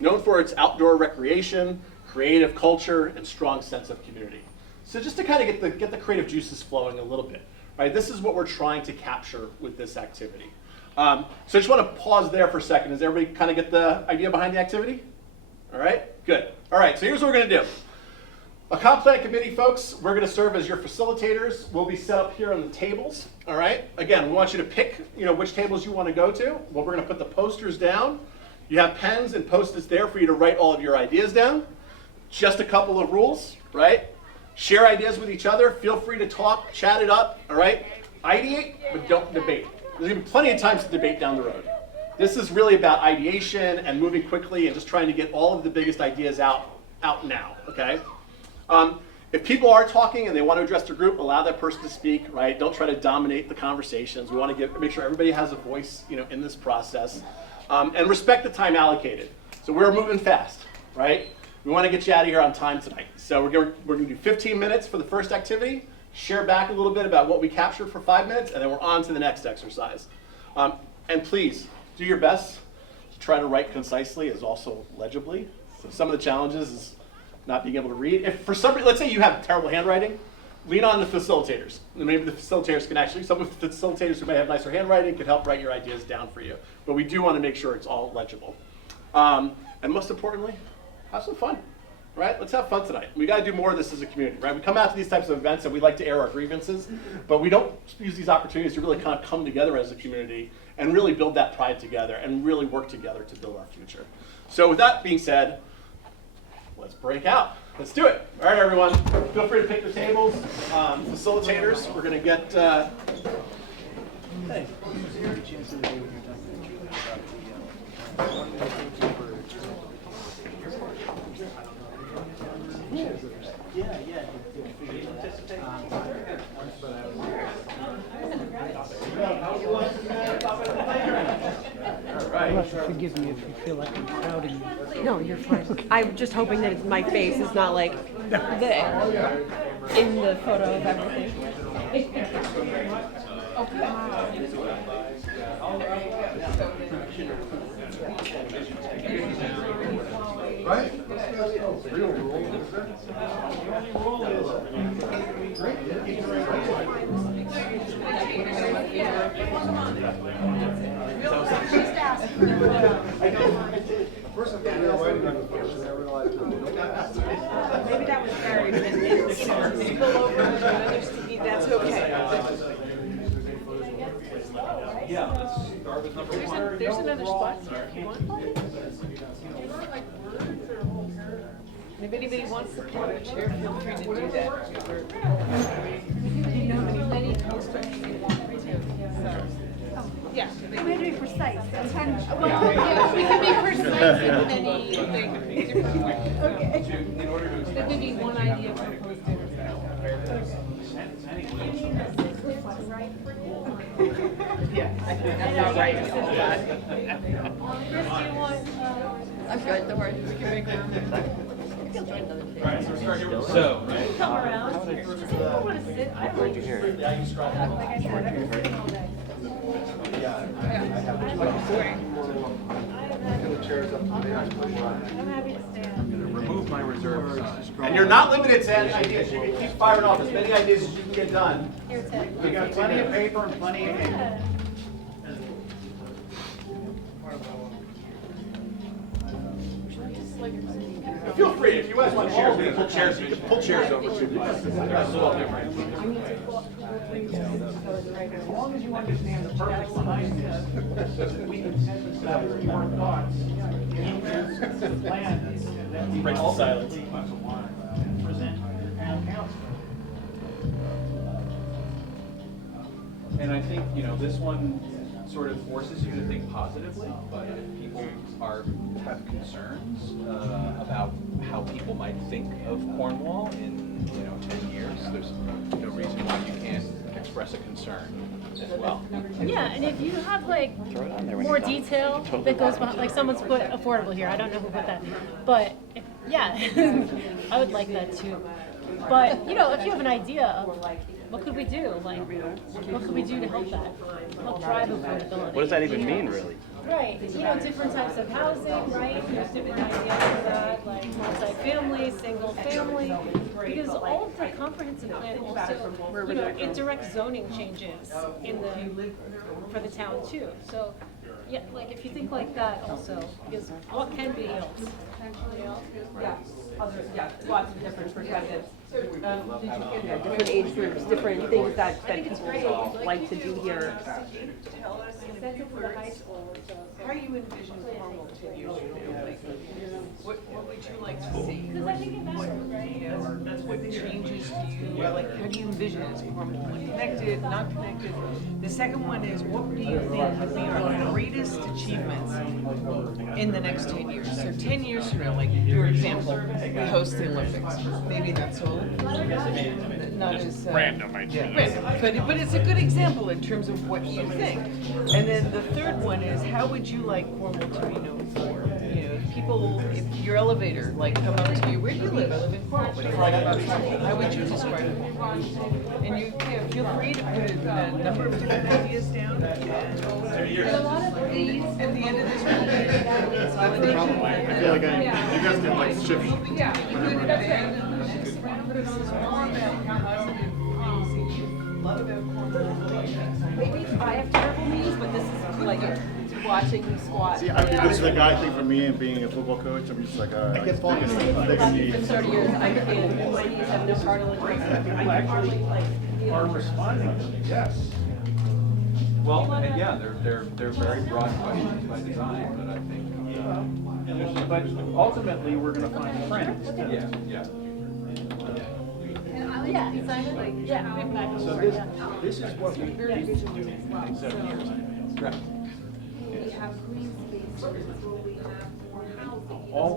known for its outdoor recreation, creative culture, and strong sense of community. So just to kind of get the creative juices flowing a little bit, right? This is what we're trying to capture with this activity. So I just want to pause there for a second. Does everybody kind of get the idea behind the activity? All right, good. All right, so here's what we're going to do. A comp plan committee, folks, we're going to serve as your facilitators. We'll be set up here on the tables, all right? Again, we want you to pick, which tables you want to go to. Well, we're going to put the posters down. You have pens and Post-its there for you to write all of your ideas down. Just a couple of rules, right? Share ideas with each other. Feel free to talk, chat it up, all right? Ideate, but don't debate. There's going to be plenty of times to debate down the road. This is really about ideation and moving quickly and just trying to get all of the biggest ideas out now, okay? If people are talking and they want to address the group, allow that person to speak, right? Don't try to dominate the conversations. We want to make sure everybody has a voice, in this process. And respect the time allocated. So we're moving fast, right? We want to get you out of here on time tonight. So we're going to do 15 minutes for the first activity, share back a little bit about what we captured for 5 minutes, and then we're on to the next exercise. And please, do your best to try to write concisely as also legibly. So some of the challenges is not being able to read. If for some reason, let's say you have terrible handwriting, lean on the facilitators. And maybe the facilitators can actually, some of the facilitators who may have nicer handwriting can help write your ideas down for you. But we do want to make sure it's all legible. And most importantly, have some fun, right? Let's have fun tonight. We got to do more of this as a community, right? We come out to these types of events and we like to air our grievances, but we don't use these opportunities to really kind of come together as a community and really build that pride together and really work together to build our future. So with that being said, let's break out. Let's do it. All right, everyone. Feel free to pick the tables. Facilitators, we're going to get... Hey. Forgive me if you feel like I'm crowding you. No, you're fine. I'm just hoping that my face is not like in the photo of everything. Right? Real rule, is there? First I thought we were writing on the question, I realized Maybe that was buried and it's, spill over into another sticky, that's okay. Yeah, let's start with number one. There's another spot if you want. And if anybody wants to pull up a chair, feel free to do that. Yeah. We have to be precise. Well, yeah, we can be precise in many different ways. Okay. That would be one idea proposed there. Yeah, that's not right. Chris, do you want, I'm good, don't worry. We can make room. So, Come around. Does anyone want to sit? I like to hear it. Yeah, you Like I said, I've been sitting all day. I'm happy to stand. Remove my reserve sign. and you're not limited to any ideas. You can keep firing off as many ideas as you can get done. Here, Ted. We got plenty of paper and plenty of ink. Yeah. Feel free, if you guys want chairs, we can pull chairs, you can pull chairs over to As long as you understand the purpose behind this, we can synthesize your thoughts into the plan that we Breaks the silence. ultimately present to your town council. And I think, you know, this one sort of forces you to think positively, but if people have concerns about how people might think of Cornwall in, 10 years, there's no reason why you can't express a concern as well. Yeah, and if you have like more detail that goes behind, like someone's put affordable here, I don't know who put that, but yeah, I would like that too. But if you have an idea of what could we do, like what could we do to help that, help drive affordability? What does that even mean, really? Right, different types of housing, right? There's different ideas of that, like multifamily, single family, because all of the comprehensive plan also, it directs zoning changes for the town too. So, yeah, like if you think like that also, because what can be built? Yeah, lots of different perspectives. Different age groups, different things that people like to do here. Tell us how you envision Cornwall 10 years from now. Like, what would you like to see? Because I think it matters, right? What changes do you, like, how do you envision it as Cornwall? Connected, not connected? The second one is, what do you think would be our greatest achievements in the next 10 years? So 10 years from now, like, your example, we host the Olympics. Maybe that's all, not as... Random, I Yeah, random. But it's a good example in terms of what you think. And then the third one is, how would you like Cornwall to be known for? If your elevator, like, come up to you, where do you live? I live in Cornwall. What do you like about Cornwall? How would you describe it? And you feel free to put a number of different ideas down. And A lot of these. at the end of this, we'll get a consolidation. I feel like you guys can like shift. Yeah, you could, that's right. This is all about positive policy. You love about Cornwall. Maybe I have terrible knees, but this is like watching me squat. See, this is the guy thing for me and being a football coach. I'm just like, I get falling asleep. For 30 years, I can't, my knees have no cartilage. People actually are responding to them, yes. Well, and yeah, they're very broad questions by design, but I think, But ultimately, we're gonna find friends. yeah. Yeah, exactly. Yeah, we've got So this is what we need to do in the next 7 years. Right. We have green spaces, will we have more housing? All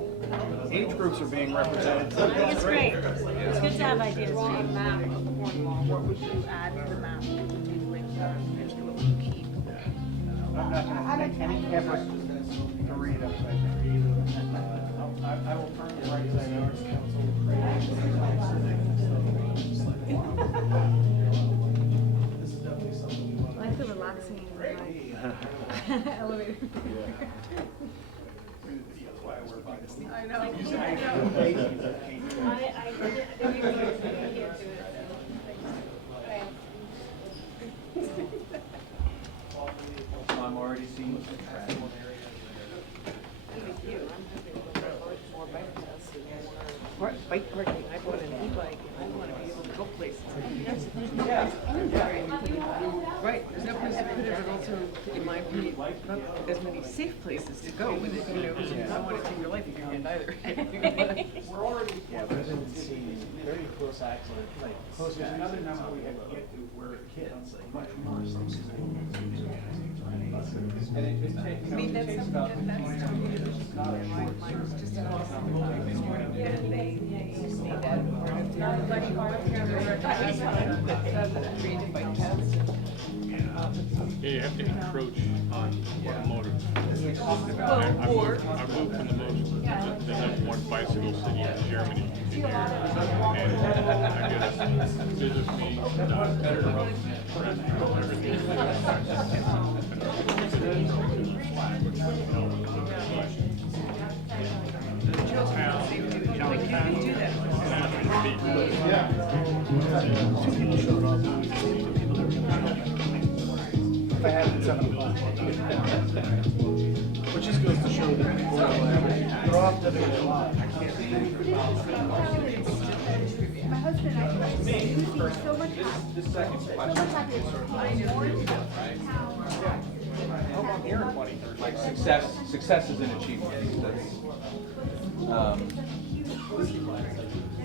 age groups are being represented. I think it's great. It's good to have ideas. Draw a map of Cornwall. What would you add to the map? What would you like what would you keep? I'm not gonna make any effort to read upside down. I will turn the right side out. I like the relaxing elevator. I know. I can't do it. I'm already seeing the track. Bike parking, I bought an e-bike, I want to be able to go places. Right, there's no place to put it, but also, in my opinion, not as many safe places to go with it, because you don't want to take your life in your hand either. We're already. Yeah, but I didn't see very close accident, like close. There's another number we have to get to where kids, much more. And it takes, I mean, it that's takes something about that's 15 totally minutes. It's not a short mine was service. just about something this morning, and they made that part of their. Yeah, you have to encroach on automotive. we talked about. I moved from the most, the number one bicycle city in Germany in years. And I guess visit me, better everything. If I had it at 7 o'clock. Which just goes to show that people are they're off living their lives. My husband and I Me, so much this second question. Hope I'm here in 2030. Like success is an achievement. That's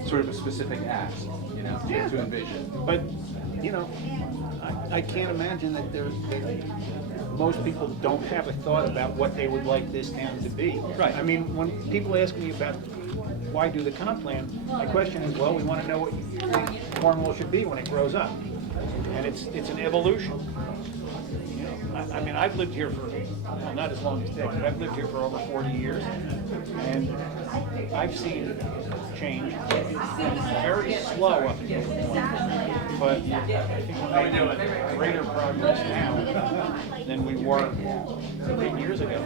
sort of a specific ask, you know, to envision. But, you know, I can't imagine that most people don't have a thought about what they would like this town to be. Right. I mean, when people ask me about why do the comp plan, my question is, well, we want to know what you think Cornwall should be when it grows up. And it's an evolution. You know, I mean, I've lived here for, well, not as long as Dick, but I've lived here for over 40 years. And I've seen change. It's very slow up until the point. But I think we're making greater progress now than we were 8 years ago.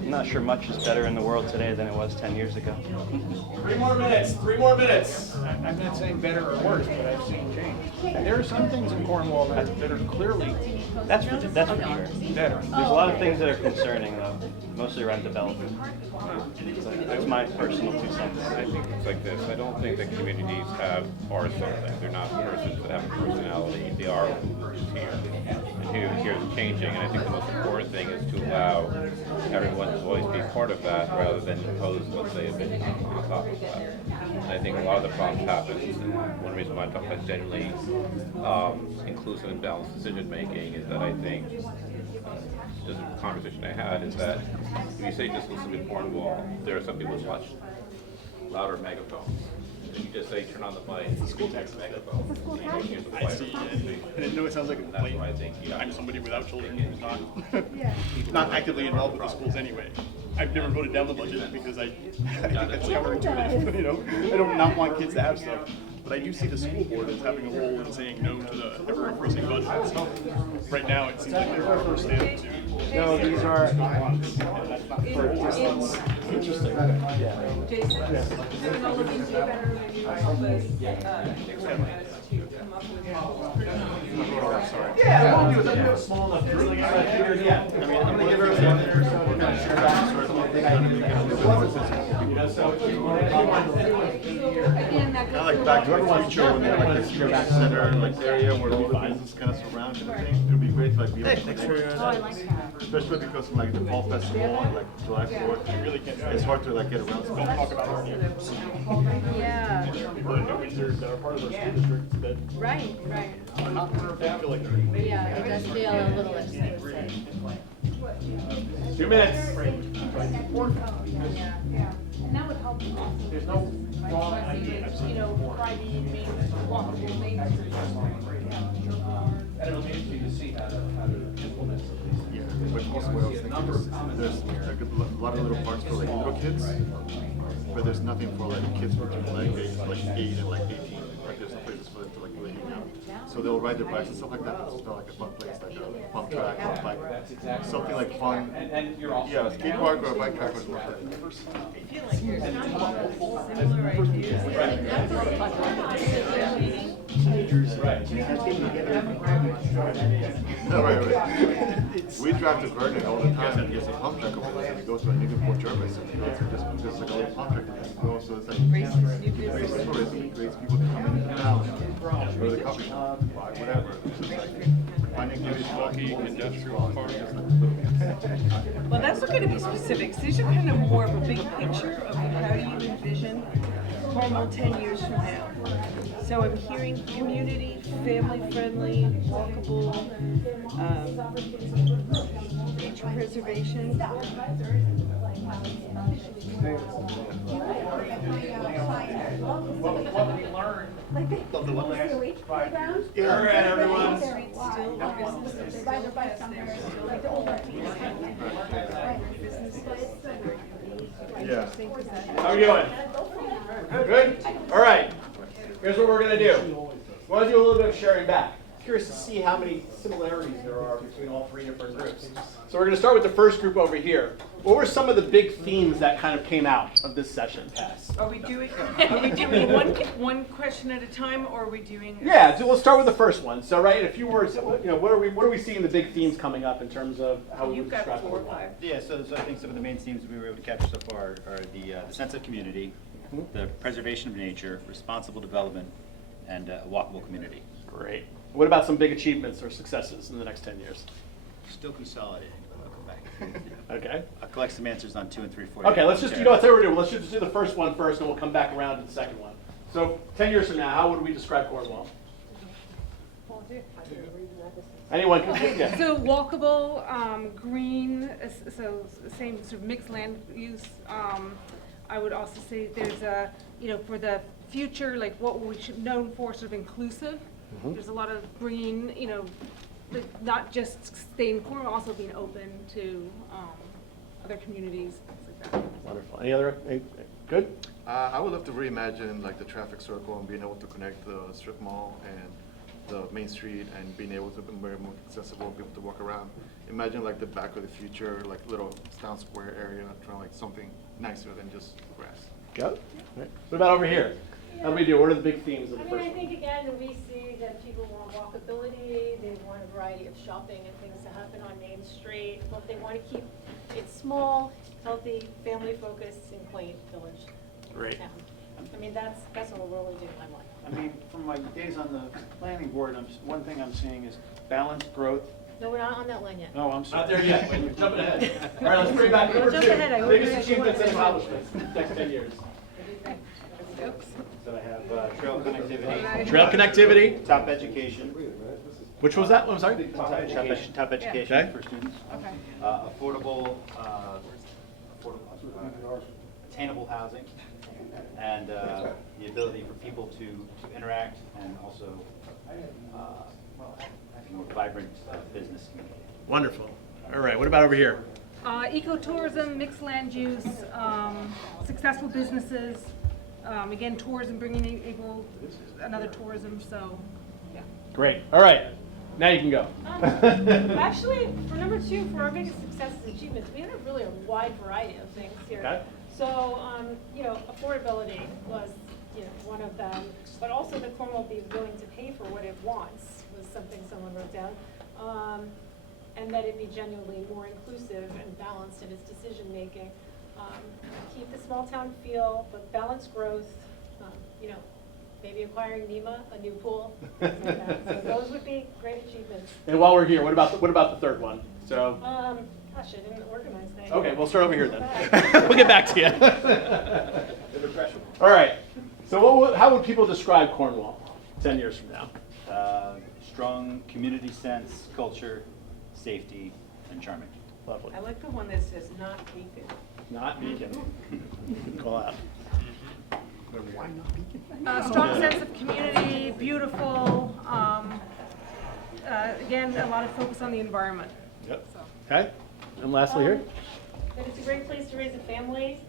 I'm not sure much is better in the world today than it was 10 years ago. 3 more minutes, 3 more minutes. I'm not saying better or worse, but I've seen change. There are some things in Cornwall that are clearly That's for sure. better. There's a lot of things that are concerning though, mostly around development. That's my personal 2 cents. I think it's like this. I don't think that communities are something. They're not persons that have a personality. They are who is here. And who here is changing. And I think the most important thing is to allow everyone to always be part of that rather than impose, let's say, a bit on top of that. And I think a lot of the problems happen. And one reason why I talk about generally inclusive and balanced decision making is that I think just a conversation I had is that if you say just listen to Cornwall, there are some people who watch louder megaphones. If you just say turn on the mic, it's a school text megaphone. I see, and I know it sounds like a That's why I complaint. think, I'm somebody without children who's not actively involved with the schools anyway. I've never voted down the budget because I think that's counterintuitive, you know? I don't not want kids to have stuff. But I do see the school board as having a role in saying no to the ever-increasing budget. So right now, it seems like they're rubber stamped to. No, these are for distance. Jason, we're gonna look into better maybe help us, to come up with. Yeah, we'll do it. Small enough group. So I figured, yeah. I mean, I'm gonna give everyone a minute or so to kind of share back sort of what they got. You know, so if you want anyone to be here. Again, that Kind of like Back to the Future when they have like this community center like area where all the business kind of surround everything. It would be great to like be able to Oh, I like that. especially because like the fall festival and like July 4th, it's hard to like get around. Don't talk about our neighbors. Yeah, People in New Windsor that are part of our school district that right. are not, they feel like they're. Yeah, it does feel a little exclusive. 2 minutes. Yeah, and that would help. There's no wrong idea. You know, private, walkable neighborhoods. And it'll be interesting to see how to implement some of these things. Yeah, but also what I was thinking is there's like a lot of little parks for like little kids, but there's nothing for like kids between like 8 and like 18. Like there's no places for them to like really hang out. So they'll ride their bikes and stuff like that. It's not like a fun place, like a pump track or a bike, something like fun. And you're also. Yeah, a skate park or a bike track or something. I feel like you're similar ideas. No, right. We drive to Vernon all the time and there's a pump track over there and we go to a Newport Jervis and it's just like a little pump track and we go, so it's like Races, new races business. for racing, creates people to come in and out, go to the coffee shop, whatever. It's just like finding activities for like Industrial park. Well, that's not gonna be specifics. These are kind of more of a big picture of how you envision Cornwall 10 years from now. So I'm hearing community, family-friendly, walkable, nature preservation. What we learned. Like the COH playground. All right, everyone. still businesses. Ride their bike somewhere, like the old teens. Yeah. How are we doing? Good? All right. Here's what we're going to do. We want to do a little bit of sharing back. Curious to see how many similarities there are between all three different groups. So we're going to start with the first group over here. What were some of the big themes that kind of came out of this session? Are we doing one question at a time, or are we doing? Yeah, so we'll start with the first one. So, right, in a few words, what are we seeing the big themes coming up in terms of how we would describe You've got 4 or Cornwall? 5. Yeah, so I think some of the main themes we were able to capture so far are the sense of community, the preservation of nature, responsible development, and a walkable community. Great. What about some big achievements or successes in the next 10 years? Still consolidating, but I'll come back. Okay. I'll collect some answers on 2 and 3, 4. Okay, let's just, you know what we're doing. Let's just do the first one first, and we'll come back around to the second one. So 10 years from now, how would we describe Cornwall? Anyone can, yeah. So walkable, green, so same sort of mixed land use. I would also say there's a, for the future, like what we should known for, sort of inclusive. There's a lot of green, like not just staying in Cornwall, also being open to other communities, things like that. Wonderful. Any other, good? I would love to reimagine like the traffic circle and being able to connect the strip mall and the main street and being able to be more accessible, be able to walk around. Imagine like the back of the future, like little town square area, trying like something nicer than just grass. Go. Right. What about over here? How do we do? What are the big themes of the first I one? think again, we see that people want walkability, they want a variety of shopping and things to happen on Main Street, but they want to keep it small, healthy, family-focused, and quaint village Great. town. I mean, that's what we're really doing in my mind. I mean, from my days on the planning board, one thing I'm seeing is balanced growth. No, we're not on that line yet. Oh, I'm sorry. Not there yet, but you're jumping ahead. All right, let's bring back number 2. Jump ahead, I Biggest already- achievements and accomplishments next 10 years. So I have trail connectivity. Trail connectivity. Top education. Which was that one? I'm sorry? Top education Okay. for students. Okay. Affordable, attainable housing, and the ability for people to interact and also a more vibrant business community. Wonderful. All right, what about over here? Ecotourism, mixed land use, successful businesses, again, tourism, bringing another tourism, so, yeah. Great. All right. Now you can go. Actually, for number 2, for our biggest successes and achievements, we had really a wide variety of things here. Okay. So, affordability was, one of them, but also that Cornwall be willing to pay for what it wants was something someone wrote down. And that it be genuinely more inclusive and balanced in its decision-making. Keep the small town feel, but balanced growth, maybe acquiring NEMA, a new pool, things like that. So those would be great achievements. And while we're here, what about the third one? So. Gosh, I didn't organize that. Okay, we'll start over here then. We'll get back to you. All right. So how would people describe Cornwall 10 years from now? Strong community sense, culture, safety, and charming. Lovely. I like the one that says not beacon. Not beacon. Call out. Why not be? Strong sense of community, beautiful, again, a lot of focus on the environment. Yep. So. Okay. And lastly here? That it's a great place to raise a family,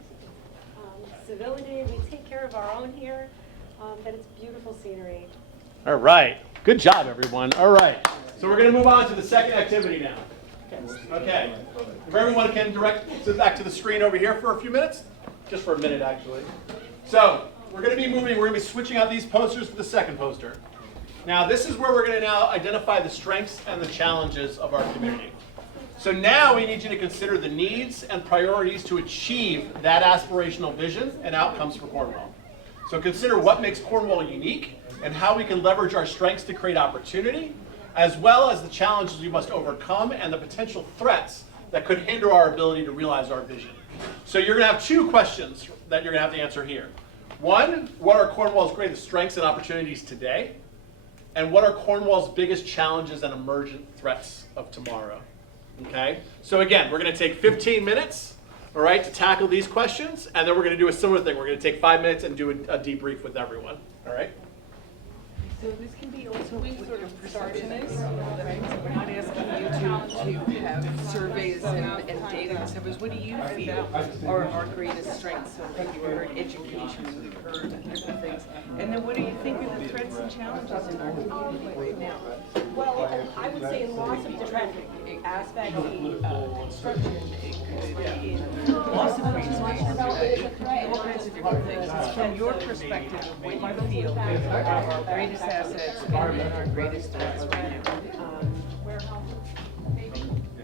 civility, we take care of our own here, that it's beautiful scenery. All right. Good job, everyone. All right. So we're going to move on to the second activity now. Okay. If everyone can direct back to the screen over here for a few minutes. Just for a minute, actually. So we're going to be moving. We're going to be switching out these posters to the second poster. Now, this is where we're going to now identify the strengths and the challenges of our community. So now we need you to consider the needs and priorities to achieve that aspirational vision and outcomes for Cornwall. So consider what makes Cornwall unique and how we can leverage our strengths to create opportunity, as well as the challenges we must overcome and the potential threats that could hinder our ability to realize our vision. So you're going to have 2 questions that you're going to have to answer here. 1, what are Cornwall's greatest strengths and opportunities today? And what are Cornwall's biggest challenges and emergent threats of tomorrow? Okay? So again, we're going to take 15 minutes, all right, to tackle these questions, and then we're going to do a similar thing. We're going to take 5 minutes and do a debrief with everyone, all right? So this can be also sort of perceptionist, right? So we're not asking you to have surveys and data and stuff, is what do you feel are our greatest strengths? So we've heard education, we've heard different things. And then what do you think are the threats and challenges in our community right now? Well, I would say in lots of different aspects, Construction, it could be in lots of ways, all kinds of different things. It's from your perspective of what you feel are our greatest assets and our greatest threats right now.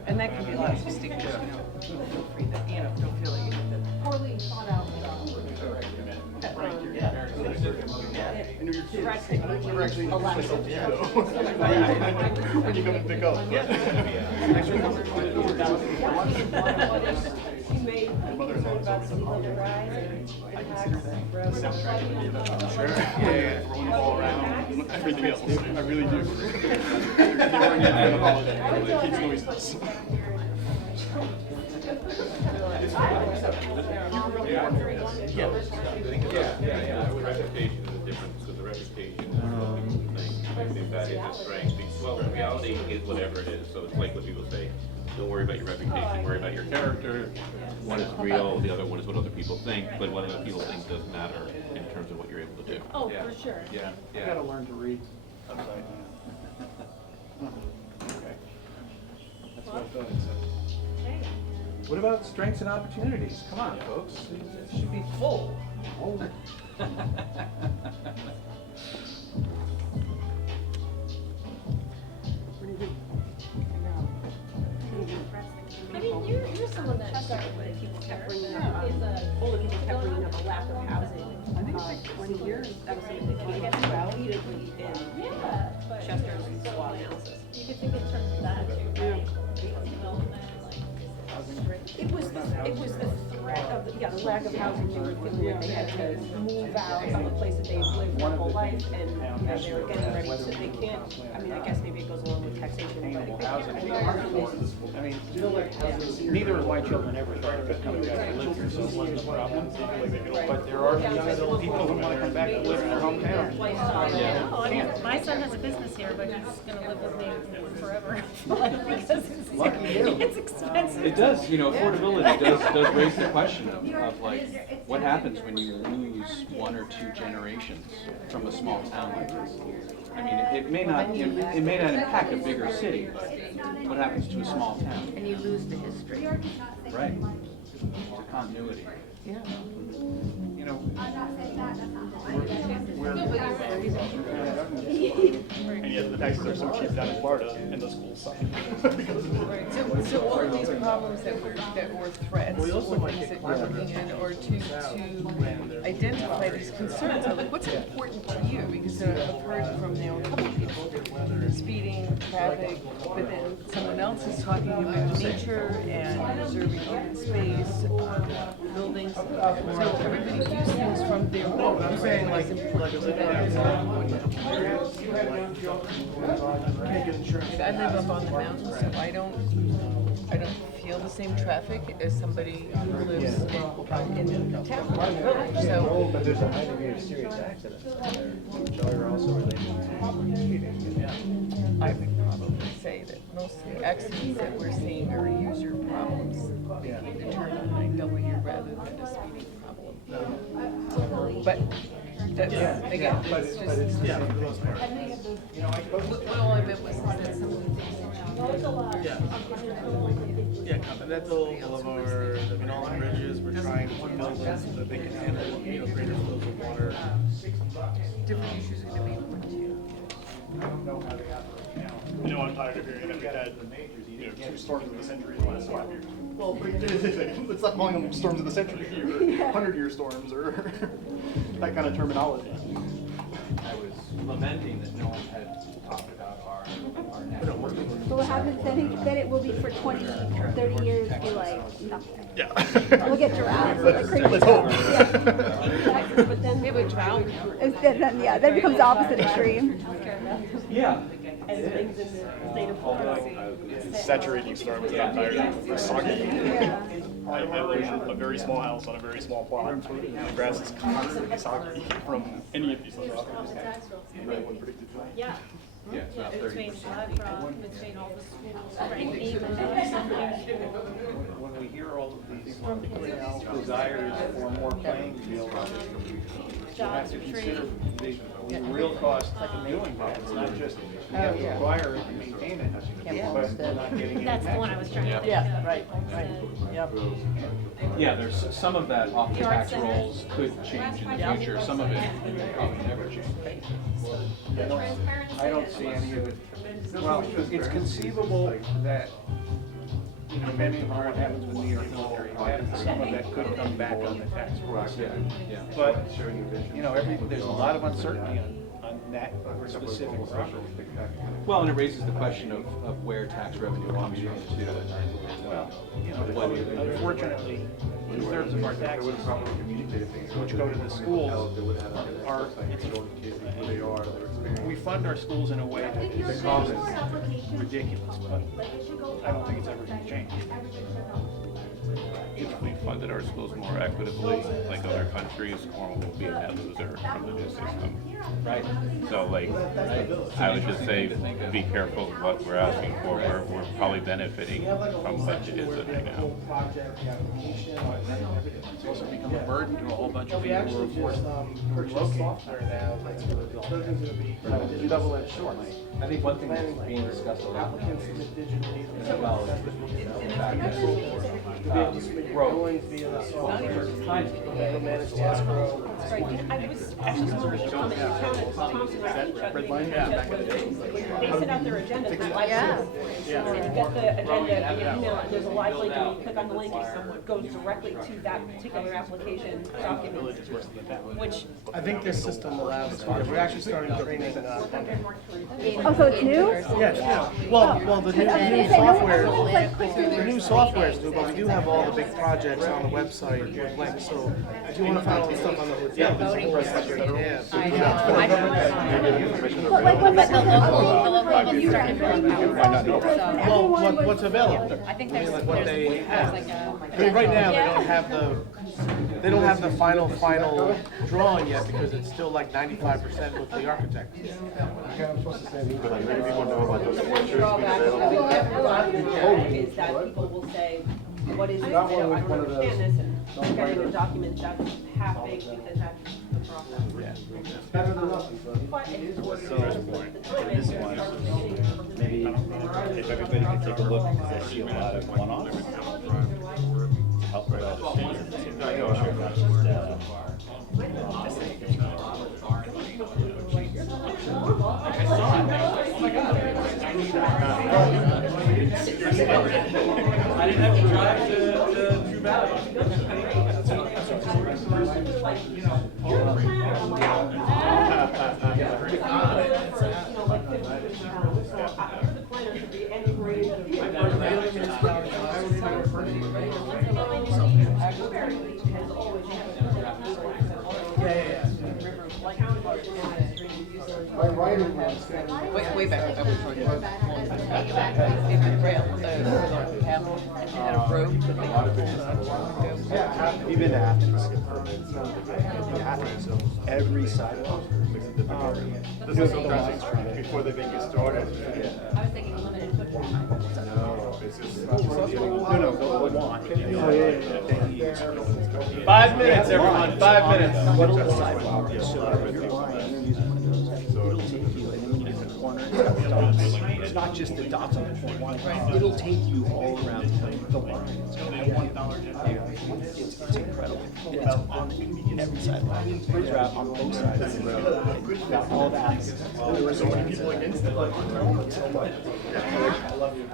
And that can be lots of stickers, feel free to, don't feel like you have to. poorly thought out. We're actually when you come and pick up. You may be concerned about sea level rise and impacts. Sure. Yeah, throwing the ball around, everything else. I really do. It keeps noises. Reputation is a difference, because the reputation is what people think. I think that is a strength. Well, the reality is whatever it is. So it's like what people say, don't worry about your reputation, worry about your character. One is real, the other one is what other people think, but what other people think does matter in terms of what you're able to do. Oh, for sure. Yeah, You gotta learn to read. Okay. That's what I thought it said. Hey. What about strengths and opportunities? Come on, folks. It should be full. Oh. I mean, you're someone that People kept bringing up, older people kept bringing up a lack of housing. 20 years, that was something that came up repeatedly in but Chester's SWOT analysis. you could think in terms of that too, right? Development, It was the threat of the lack of housing. They were feeling like they had to move out of a place that they've lived their whole life, and they were getting ready, so they can't. I mean, I guess maybe it goes along with taxation, but I mean, neither of my children ever thought of coming back to live here, so it wasn't a problem. But there are young adult people who want to come back to live in their hometown. No, I mean, my son has a business here, but he's gonna live with me forever. Because it's expensive. It does, affordability does raise the question of like, what happens when you lose one or two generations from a small town like this? I mean, it may not impact a bigger city, but what happens to a small town? And you lose the history. Right. The continuity. Yeah. And yet the taxes are so cheap down in Florida and the schools suck. Right, so all of these problems that were threats or things that you're looking at, or to identify these concerns, are like, what's important to you? Because I've heard from now a couple people, speeding, traffic, but then someone else is talking about nature and preserving open space, buildings. So everybody views things from their world. I'm saying like to them. I live up on the mountain, so I don't feel the same traffic as somebody who lives in town, in the village. So, But there's a high degree of serious accidents there, which are also related to speeding. I would probably say that most of the accidents that we're seeing are user problems being determined by W rather than a speeding problem. But that's, again, it's just. Yeah, for the most part. All I meant was that some of the things that you. Yeah, Continental, Boulevard, the Minalton Bridges, we're trying to build them so that they can handle, greater flows of water. Different issues are going to be important to you. I'm tired of hearing that we had, 2 storms of the century in the last 5 years. Well, let's not calling them storms of the century, 100-year storms, or that kind of terminology. I was lamenting that no one had talked about our network. But what happens then it will be for 20, 30 years, be like nothing. Yeah. We'll get droughts, like crazy. Let's hope. Yeah. Exactly, but then. We have a drought. Then becomes the opposite extreme. Yeah, and things in the state of Florida. It's saturating start with that tire for soccer. I live in a very small house on a very small plot. The grass is constantly soggy from any of these other operations. Yeah. Yeah, it's about In 30%. between Blackrock, in between all the schools, right, When we hear all of these desires for more playing field, you have to consider the real cost of doing that. It's not just, we have to acquire it and maintain it, but we're not getting it That's back. the one I was trying to think Yeah, of. right, yep. Yeah, there's some of that off the The art tax center. rolls could change in the future, some of it probably never change. I don't see any of it. Well, it's conceivable that, you know, depending on what happens with New York military, that some of that could come back on the tax rolls. But, you know, there's a lot of uncertainty on that specific property. Well, and it raises the question of where tax revenue comes from too. Well, you know, unfortunately, 2/3 of our taxes, which go to the schools, are, we fund our schools in a way that is ridiculous, but I don't think it's ever gonna change. If we funded our schools more equitably, like other countries, Cornwall will be a net loser from the new system. Right. So like, I would just say, be careful of what we're asking for. We're probably benefiting from what it is right now. It's also become a burden to a whole bunch of people who are forced to relocate. Software now, like, so it's gonna be kind of a double-edged sword. I think one thing that's being discussed a lot. Applicants submit digitally. As well as the fact that Billings via the software, never managed to escrow. Right, I was actually comment your town at Thompson, I think, Chuck, they set out their agenda for live stream. And you get the agenda in your email, and there's a live link, and you click on the link, and someone goes directly to that particular application document, which. I think this system allows us, we're actually starting training. Oh, so it's new? Yes, yeah. Well, the new software, the new software is new, but we do have all the big projects on the website with links, so if you want to find all the stuff on the hotel, there's a whole separate tab. Well, what's available? I think I mean, there's, like what they have. like a. I mean, right now, they don't have the final drawing yet, because it's still like 95% with the architect. The drawback is that people will say, what is it, they don't, I don't understand this, and getting a document that's half baked because that's the process. Better than nothing, But it is what it So, is. this one, maybe if everybody could take a look, because I see a lot of one-offs. Help with all the standards, not I didn't have to drive to True Valley. Way back, I was talking about. If the rail, panel, and a road. Even Athens, every sidewalk. This is sometimes before they even get started. I was thinking limited footprint. No, it's just. No, go on. 5 minutes, everyone, 5 minutes. It's not just the dots on the corner. It'll take you all around the line. It's incredible. It's on every side line. Throughout on both sides. Got all that. There were so many people against it. I love it so much. I love you.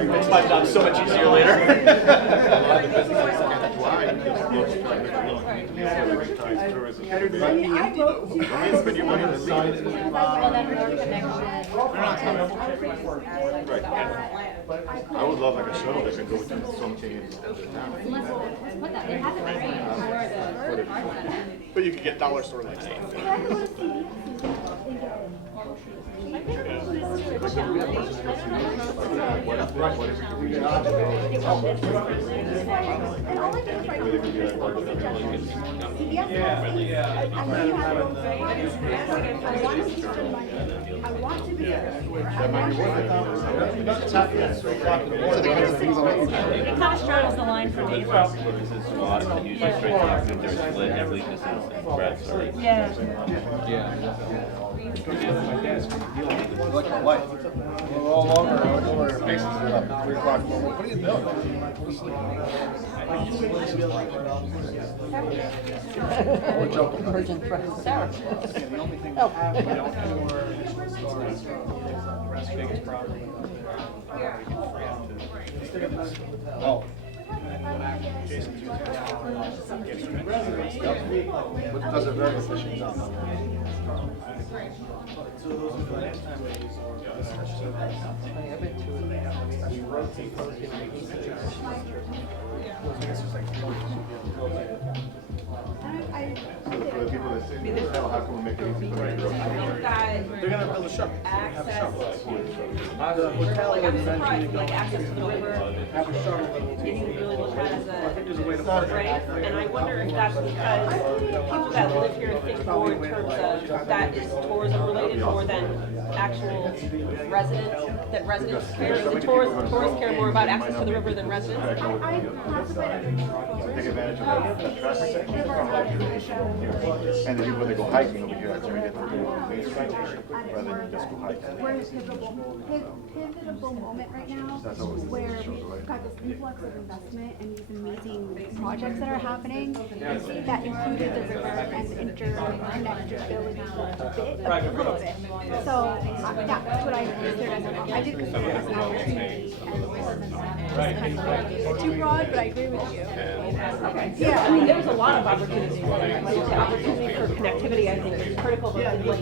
Makes my job so much easier later. though. You can spend your money on the lead. Well, then more connection. Right. I would love like a shuttle that can go to some changes in the town. Let's put that, they have it trained for the art center. But you could get dollar store like stuff. That might be worth it. It kind of straddles the line for me. Yeah. Like my life. We're all over our faces are up at 3 o'clock. What are you doing? Or joking. Virgin friends. Sarah. The only thing we have, we don't have more biggest property. Oh. Jason's using it. Which does a very efficient job. So those are the last time we use we rotate those For the people that say, how can we make it easy for them to they're gonna build a shop. Have a shop. The hotel Like, I'm is surprised, eventually like, going access to the river, have a shuttle that will take you you. really look at as I think there's a way to a strength, and I wonder if that's because people that live here think more in terms of that is tourism related more than actual residents, that residents care, the tourists care more about access to the river than residents. take advantage of the traffic. And the people that go hiking over here, actually get to do Main Street rather than just go hiking. We're in a pivotal moment right now That's always the where shows, we've right? got this influx of investment and these amazing projects that are happening that included the river and interconnectability a little bit. So that's what I consider as I did consider it as an opportunity and kind of too broad, but I agree with you. Yeah, I mean, there's a lot of opportunity. The opportunity for connectivity, I think, is critical, but like,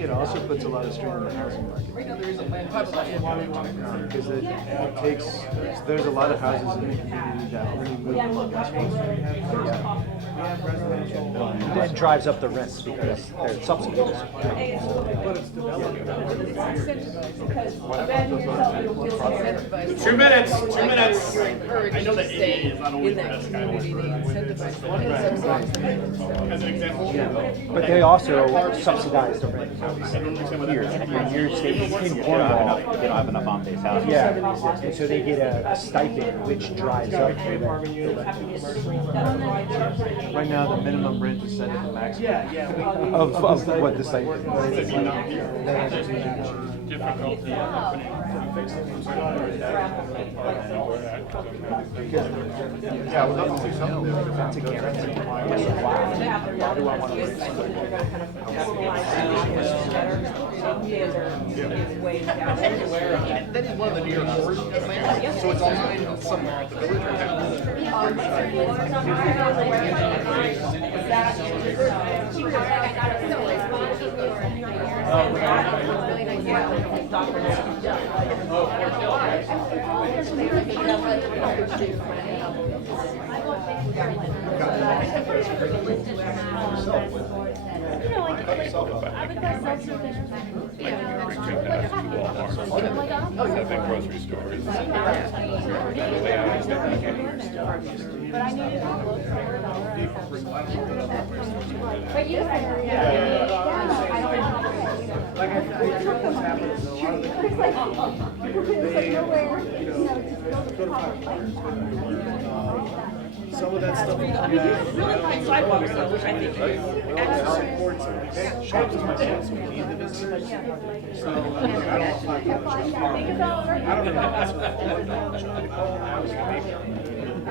It also puts a lot of strain on the housing market. Because it takes, there's a lot of houses in the community that only move. That drives up the rents because they're subsidies. But it's developing. 2 minutes, 2 minutes. I know that ADA is not always the best guideline As an example? But they also subsidize the rent here. When you're staying in Cornwall, They don't have enough on-base housing. yeah, and so they get a stipend which drives up the rent. Right now, the minimum rent is set at the maximum. Of what the stipend Difficulty in opening. Yeah, I would love to see something there. That's a guarantee. Why do I want to live That is one of the New York Forest plans, so it's also somewhere at the village or town. The big grocery stores. But you Some of that stuff. really fine sidewalks though, which I think Shops is my son, so we need the visitors. So, I don't know if that's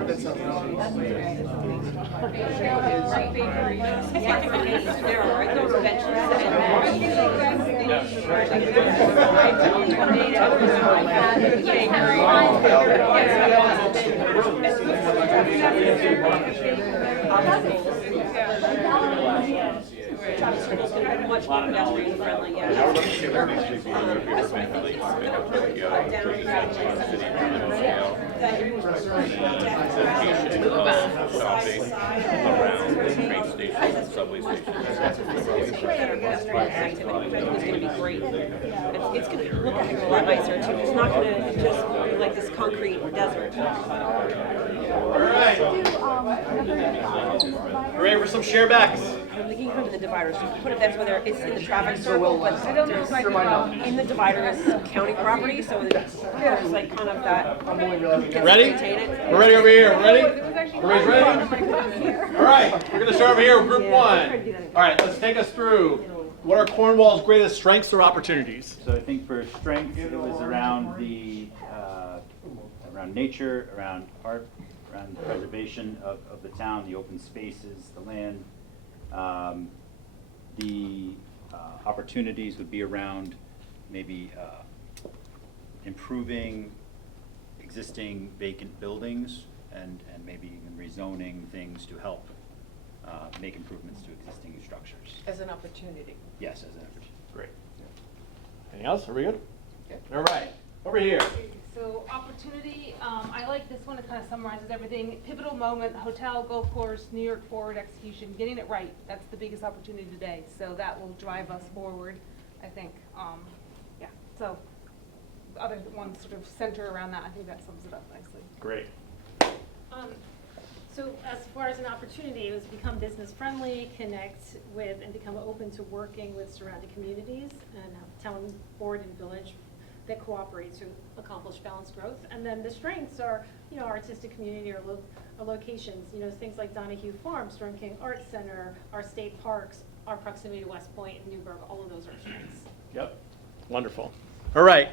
that's something there are, right, those benches. Much more pedestrian friendly, yeah. I would love to see like Main Street be independently, Tokyo, Jersey City, city scale. Presentation of shopping around train stations, subway stations. It's gonna be great. It's gonna look a heck of a lot nicer too. It's not gonna just be like this concrete desert. All right. Ready for some share backs? I'm thinking you come to the dividers, put it that's where it's in the traffic circle, but there's, in the divider is county property, so there's like kind of that. Ready? We're ready over here. Ready? Everybody's ready? All right. We're going to start over here with group one. All right. Let's take us through. What are Cornwall's greatest strengths or opportunities? So I think for strength, it was around around nature, around art, around the preservation of the town, the open spaces, the land. The opportunities would be around maybe improving existing vacant buildings and maybe even rezoning things to help make improvements to existing structures. As an opportunity. Yes, as an opportunity. Great. Anything else? Are we good? All right. Over here. So opportunity, I like this one. It kind of summarizes everything. Pivotal moment, hotel, golf course, New York forward execution, getting it right. That's the biggest opportunity today. So that will drive us forward, I think. Yeah. So other ones sort of center around that. I think that sums it up nicely. Great. So as far as an opportunity, it was become business friendly, connect with and become open to working with surrounding communities and town board and village that cooperate to accomplish balanced growth. And then the strengths are, artistic community or locations, things like Donahue Farm, Storm King Arts Center, our state parks, our proximity to West Point and Newburgh, all of those are strengths. Yep. Wonderful. All right.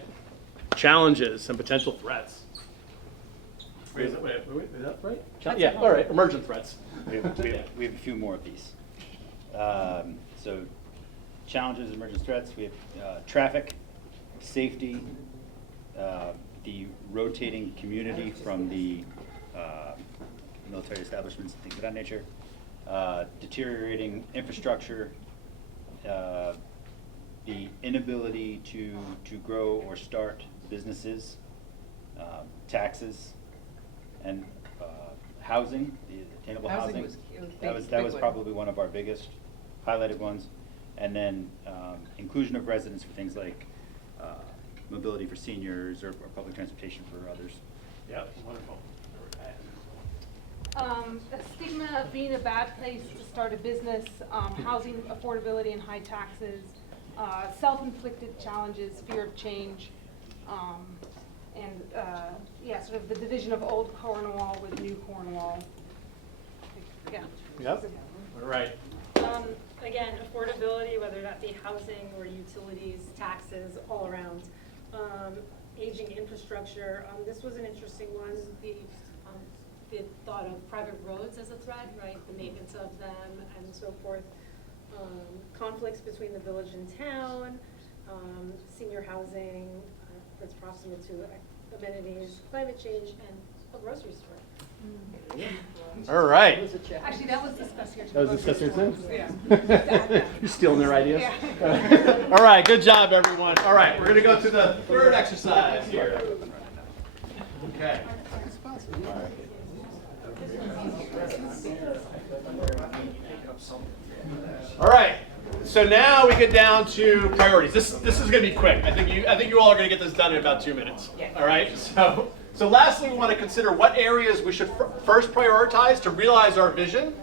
Challenges and potential threats. Wait, is that right? Yeah. All right. Emergent threats. We have a few more of these. So challenges, emergent threats. We have traffic, safety, the rotating community from the military establishments and things of that nature, deteriorating infrastructure, the inability to grow or start businesses, taxes, and housing, the attainable housing. That was probably one of our biggest highlighted ones. And then inclusion of residents for things like mobility for seniors or public transportation for others. Yeah, wonderful. A stigma of being a bad place to start a business, housing affordability and high taxes, self-inflicted challenges, fear of change, and sort of the division of old Cornwall with new Cornwall. Yeah. Yep. All right. Again, affordability, whether that be housing or utilities, taxes, all around. Aging infrastructure. This was an interesting one. The thought of private roads as a threat, right? The maintenance of them and so forth. Conflicts between the village and town. Senior housing that's proximate to amenities, climate change, and a grocery store. All right. Actually, that was discussed here. That was discussed here too? Yeah. You're stealing their ideas? Yeah. All right, good job, everyone. All right, we're going to go to the third exercise here. Okay. All right. So now we get down to priorities. This is going to be quick. I think you all are going to get this done in about 2 minutes. All right. So lastly, we want to consider what areas we should first prioritize to realize our vision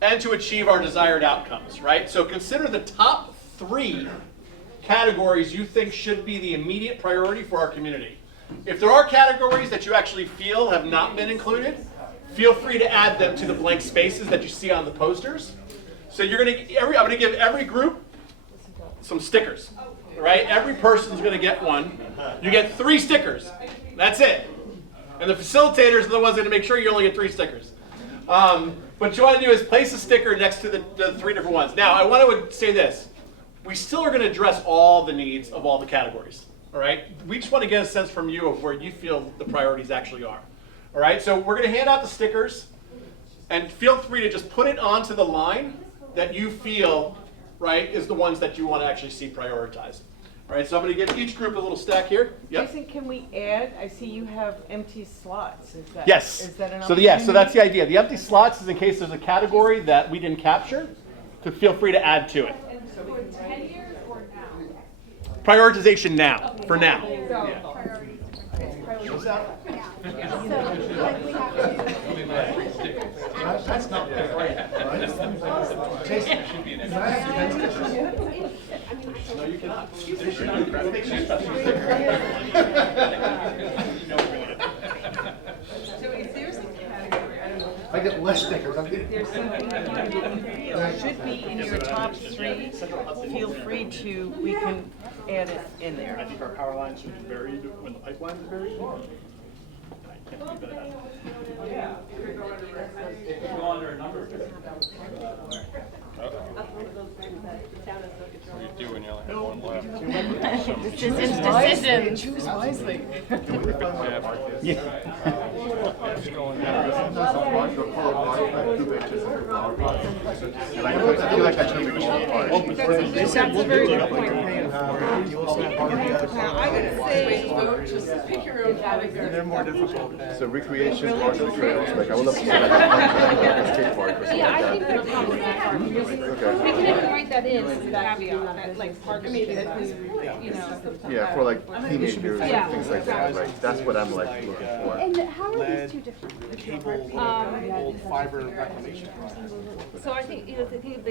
and to achieve our desired outcomes. Right. So consider the top 3 categories you think should be the immediate priority for our community. If there are categories that you actually feel have not been included, feel free to add them to the blank spaces that you see on the posters. So I'm going to give every group some stickers, right? Every person's going to get one. You get 3 stickers. That's it. And the facilitators are the ones that are going to make sure you only get 3 stickers. What you want to do is place a sticker next to the 3 different ones. Now, I want to say this. We still are going to address all the needs of all the categories, all right? We just want to get a sense from you of where you feel the priorities actually are, all right? So we're going to hand out the stickers. And feel free to just put it onto the line that you feel, right, is the ones that you want to actually see prioritized. All right, so I'm going to give each group a little stack here. Yep. Jason, can we add, I see you have empty slots. Is that, Yes. Is that an So yeah, so that's the opportunity? idea. The empty slots is in case there's a category that we didn't capture, to feel free to add to it. So for 10 years or now? Prioritization now, for now. That's not right. Jason, can I have the stickers? No, you cannot. So if there's a category, I don't know. I get less stickers. I'm getting. There's something you feel should be in your top 3, feel free to, we can add it in I there. think our power lines should be buried when the pipeline is buried. I can't believe that. What do you do when you only have one left? Decision. Choose wisely. Yeah. I feel like I should be all part. They said we'll do it. You also have park. I would say, just pick your own category. They're more difficult. So recreation, parks and trails, like I would love to see like a skate park or something Yeah, I like think that. that's probably part, because we can even write that in as a caveat, that like parks, you know. Yeah, for like teenagers Yeah. and things like that, like that's what I'm like looking for. And how are these two different? The cable, old fiber reclamation project. So I think, you know, I think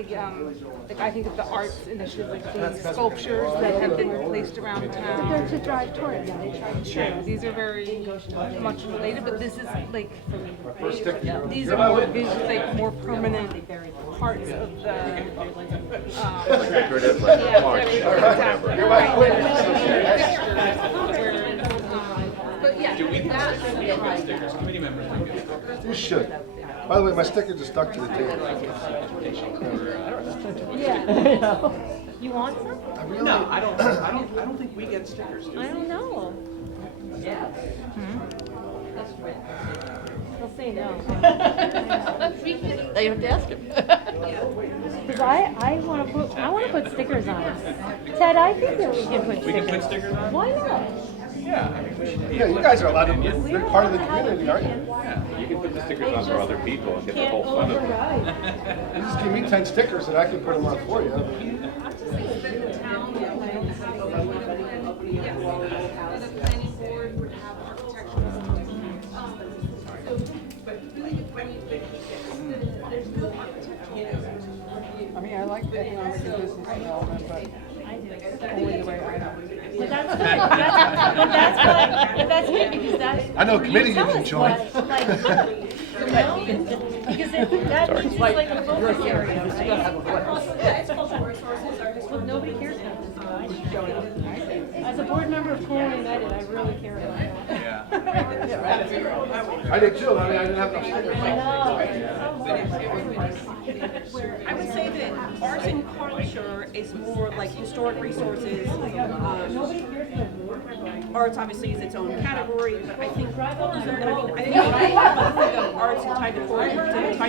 like I think of the arts initiative, like the sculptures that have been placed around town. They're to drive towards. True, these are very much related, but this is like, these are more like more permanent parts of the. Like decorative, like Yeah, parks yeah, or exactly. whatever. But yeah, that. Stickers, committee members might get. You should. By the way, my stickers are stuck to the table. Yeah. You want some? I really. No, I don't think we get stickers, do we? I don't know. Yeah. He'll say no. They have to ask him. Because I want to put stickers on it. Ted, I think that we can put stickers. We can put stickers on? Why not? Yeah, I mean, we should. Yeah, you guys are allowed to. You're part of the community, aren't you? You can put the stickers on for other people and get the whole fun of it. You just give me 10 stickers and I can put them on for you. The planning board would have architectural. But really, there's no architectural. I mean, I like economic and business development, but only the way I know. But that's good. That's good because that's. I know a committee you tell can us join. what, like, you know? Because that means it's like a focus area, right? Yeah, it's cultural resources are, well, nobody cares about this. As a board member of Cornwall United, I really care about that. Yeah. I did too. I mean, I didn't have enough stickers. I know. I would say that arts and culture is more like historic resources. Arts obviously is its own category, but I think I think of arts and tied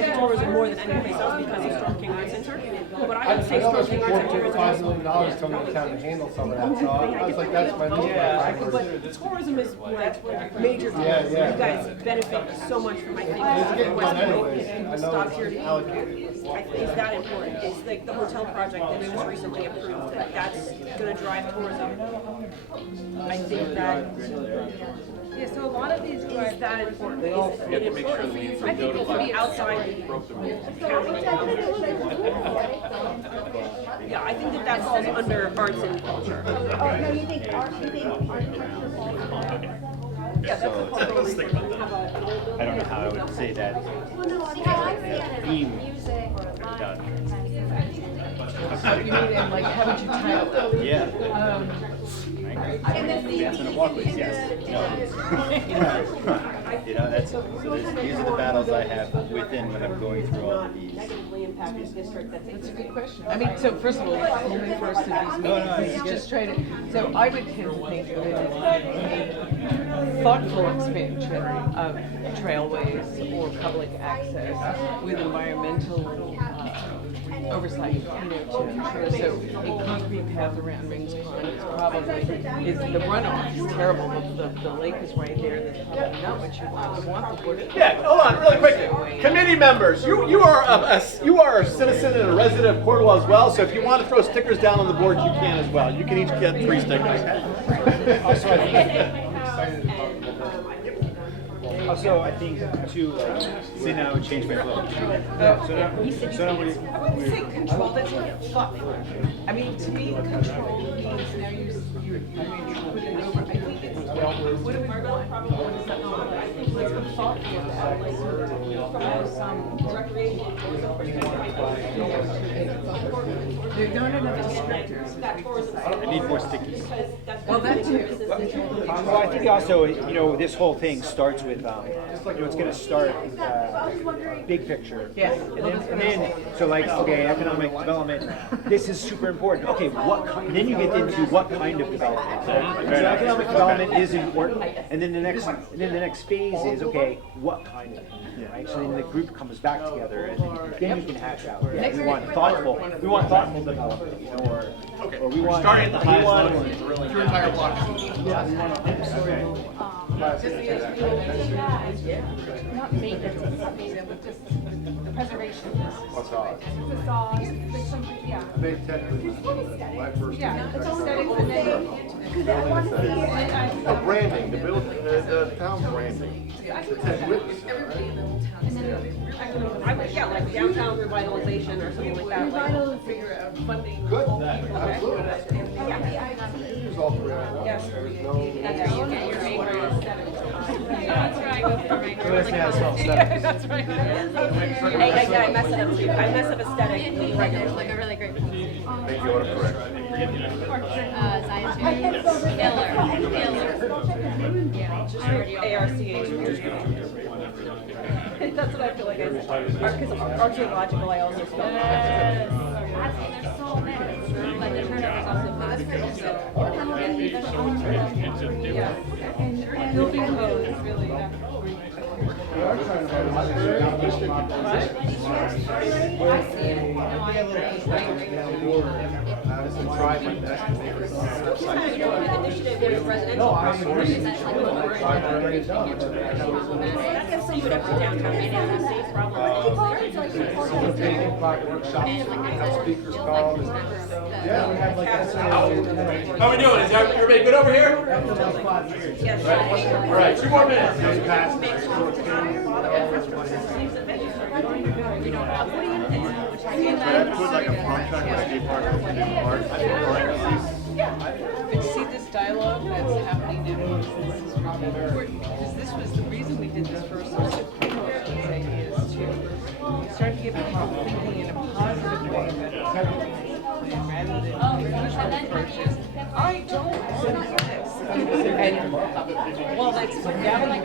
to tourism more than any place else because of Storm King Arts Center. But I would say Storm King Arts Center is $5 million coming to town to handle some of that, so I was like, that's my least priority. But tourism is like major. Yeah. You guys benefit so much from, I think, It's getting West done Point. anyways. I know Stop it's here. allocated. I think is that important. It's like the hotel project that was recently approved. That's going to drive tourism. I think that. Yeah, so a lot of these Is that important? Is it important for you from people from outside the county? Yeah, I think that falls under arts and culture. Oh, no, you think architecture falls? Yeah, that's a cultural resource. I don't know how I would say that. Well, no, see how I see it Theme. is music, Done. So you mean, and like, how would you title it? Yeah. Advancement of walkways, yes. No. You know, that's, so these are the battles I have within when I'm going through all of these pieces. That's a good question. I mean, so first of all, only first of these meetings, just try to, so I would tend to think of it as a thoughtful expansion of trailways or public access with environmental oversight, you know, to ensure. So a concrete path around Rings Pond is probably, the runoff is terrible. The lake is right there. That's probably not what you want. You want the water. Yeah, hold on, really quick. Committee members, you are a citizen and a resident of Cornwall as well. So if you want to throw stickers down on the board, you can as well. You can each get 3 stickers. Also, I think too, like, see now it changed my flow. So now we I wouldn't say control, that's not thoughtful. I mean, to me, control means now you're put it over. I think it's, what do we want? What is that not? I think let's be thoughtful about, like, some recreation. There aren't enough descriptors. I need more stickies. Well, that too. Well, I think also, you know, this whole thing starts with, you know, it's going to start big picture. Yeah. And then, so like, okay, economic development, this is super important. Okay, then you get into what kind of development. So economic development is important, and then the next phase is, okay, what kind of, right? So then the group comes back together, and then you can hash out. Yeah, we want thoughtful development, you know, or we want starting at the highest level, your entire block. Yeah, we want Not maintenance, it's something that would just, the preservation. Facade. Facade, like something, yeah. I made technically my first. Yeah, it's aesthetics and then. Branding, the town branding. I would, yeah, like downtown revitalization or something like that, like figure out funding. Good, absolutely. Use all three. Yes. And then you get your acre aesthetic. That's where I go for my. That's right. I mess it up too. I mess up aesthetic regularly. Like a really great. Thank you, I'm correct. That's what I feel like I said. Because archaeological, I also feel. Yes. There's so many. Like the turnovers also fast. Yeah. And building code is really. Initiative with residential properties. See what every downtown meeting is a safe problem. Speakers called. Yeah, we have like. How we doing? Is everybody good over here? Yes. All right, 2 more minutes. Should I put like a contract with skate park or skate park? But see this dialogue that's happening now, this is really important, because this was the reason we did this first, was to promote these ideas, to start to get people thinking in a positive way about rather than usual approaches. I don't want to do this. And, well, that's, yeah, like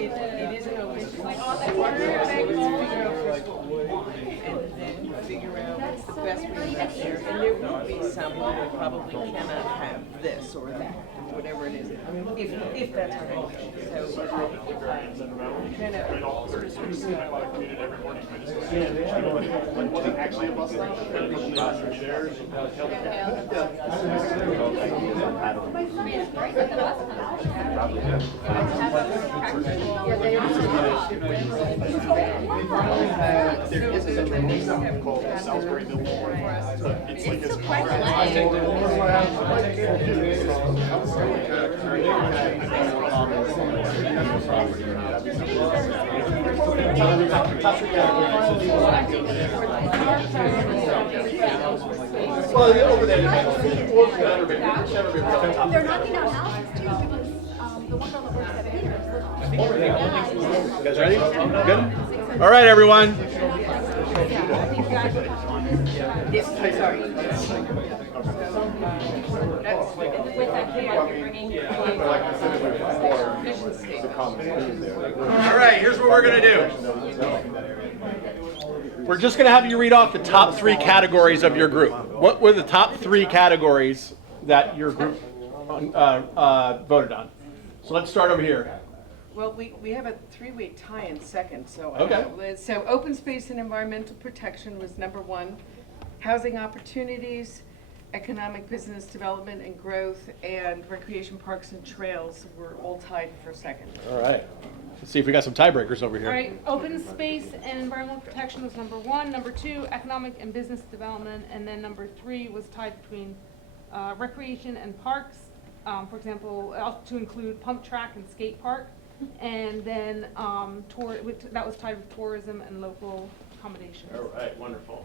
it is an open, like, let's figure out first what we want, and then figure out what's the best way to get there. And there will be some who probably cannot have this or that, whatever it is, if that's our intention. So, kind of sort of Actually, about shares. There is a called Salisbury Billboard. It's like it's Well, over there, They're knocking down houses too, because the one girl that works at Peters. You guys ready? Good? All right, everyone. Yes, sorry. That's like, And with that kid, you're bringing your vision statement. All right, here's what we're going to do. We're just going to have you read off the top 3 categories of your group. What were the top 3 categories that your group voted on? So let's start over here. Well, we have a 3-way tie in second, so. Okay. So open space and environmental protection was number 1. Housing opportunities, economic business development and growth, and recreation parks and trails were all tied for second. All right. Let's see if we got some tiebreakers over here. All right, open space and environmental protection was number 1. Number 2, economic and business development, and then number 3 was tied between recreation and parks. For example, to include pump track and skate park, and then that was tied with tourism and local accommodations. All right, wonderful.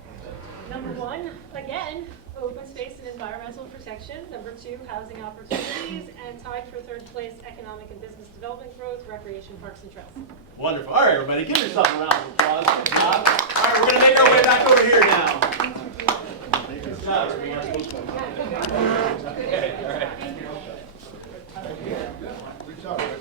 Number 1, again, open space and environmental protection. Number 2, housing opportunities, and tied for 3rd place, economic and business development growth, recreation, parks and trails. Wonderful. All right, everybody, give yourself a round of applause. Good job. All right, we're going to make our way back over here now. Good job. Okay, all right. Good job, guys.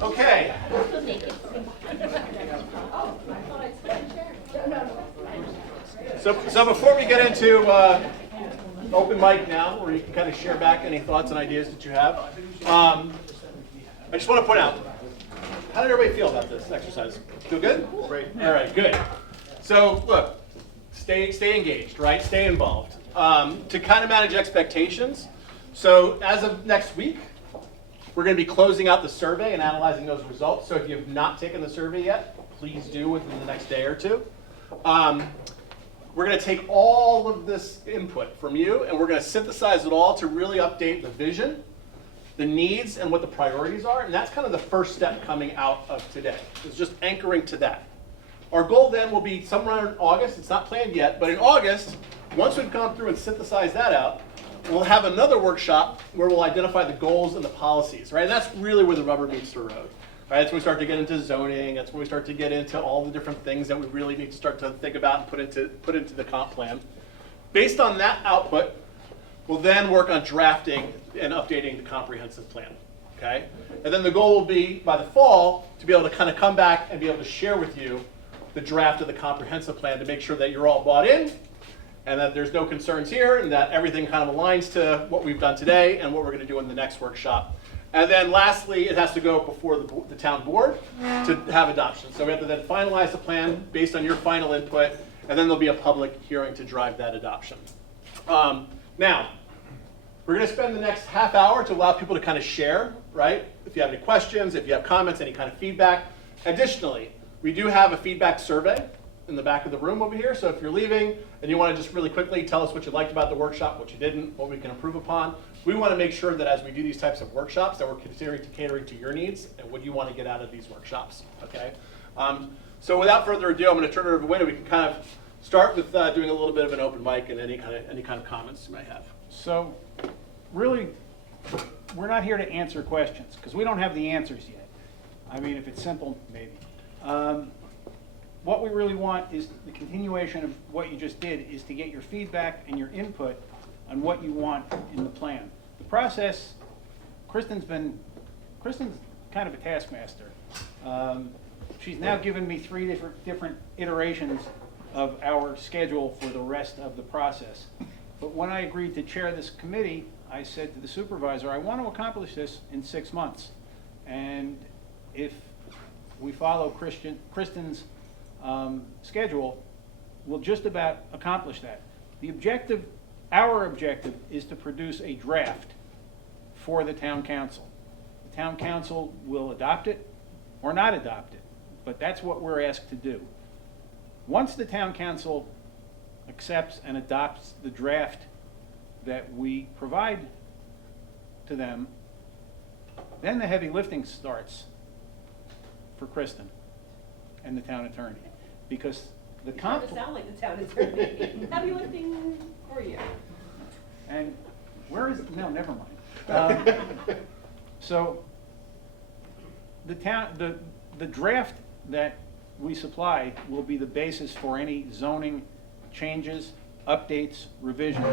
Okay. So before we get into open mic now, where you can kind of share back any thoughts and ideas that you have, I just want to point out, how did everybody feel about this exercise? Feel good? Great. All right, good. So look, stay engaged, right? Stay involved. To kind of manage expectations, so as of next week, we're going to be closing out the survey and analyzing those results. So if you have not taken the survey yet, please do within the next day or two. We're going to take all of this input from you and we're going to synthesize it all to really update the vision, the needs, and what the priorities are. And that's kind of the first step coming out of today. It's just anchoring to that. Our goal then will be somewhere in August. It's not planned yet, but in August, once we've gone through and synthesized that out, we'll have another workshop where we'll identify the goals and the policies, right? And that's really where the rubber meets the road, right? That's when we start to get into zoning. That's when we start to get into all the different things that we really need to start to think about and put into the comp plan. Based on that output, we'll then work on drafting and updating the comprehensive plan, okay? And then the goal will be, by the fall, to be able to kind of come back and be able to share with you the draft of the comprehensive plan to make sure that you're all bought in, and that there's no concerns here, and that everything kind of aligns to what we've done today and what we're going to do in the next workshop. And then lastly, it has to go before the town board to have adoption. So we have to then finalize the plan based on your final input, and then there'll be a public hearing to drive that adoption. Now, we're going to spend the next half hour to allow people to kind of share, right? If you have any questions, if you have comments, any kind of feedback. Additionally, we do have a feedback survey in the back of the room over here. So if you're leaving and you want to just really quickly tell us what you liked about the workshop, what you didn't, what we can improve upon, we want to make sure that as we do these types of workshops that we're considering to catering to your needs and what you want to get out of these workshops, okay? So without further ado, I'm going to turn it over to Wayne. We can kind of start with doing a little bit of an open mic and any kind of comments you might have. So really, we're not here to answer questions because we don't have the answers yet. I mean, if it's simple, maybe. What we really want is the continuation of what you just did, is to get your feedback and your input on what you want in the plan. The process, Kristen's kind of a taskmaster. She's now given me 3 different iterations of our schedule for the rest of the process. But when I agreed to chair this committee, I said to the supervisor, I want to accomplish this in 6 months. And if we follow Kristen's schedule, we'll just about accomplish that. Our objective is to produce a draft for the town council. The town council will adopt it or not adopt it, but that's what we're asked to do. Once the town council accepts and adopts the draft that we provide to them, then the heavy lifting starts for Kristen and the town attorney, because the It sound like the town attorney. Heavy lifting for for you. And where is, no, never mind. So the draft that we supply will be the basis for any zoning changes, updates, revisions.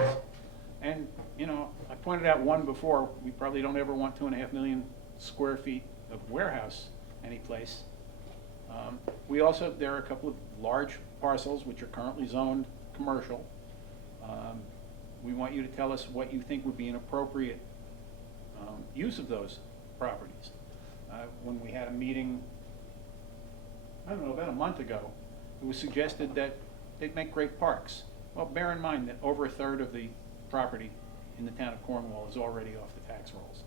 And, you know, I pointed out one before, we probably don't ever want 2.5 million square feet of warehouse anyplace. There are a couple of large parcels which are currently zoned commercial. We want you to tell us what you think would be an appropriate use of those properties. When we had a meeting, I don't know, about a month ago, it was suggested that they'd make great parks. Well, bear in mind that over 1/3 of the property in the town of Cornwall is already off the tax rolls.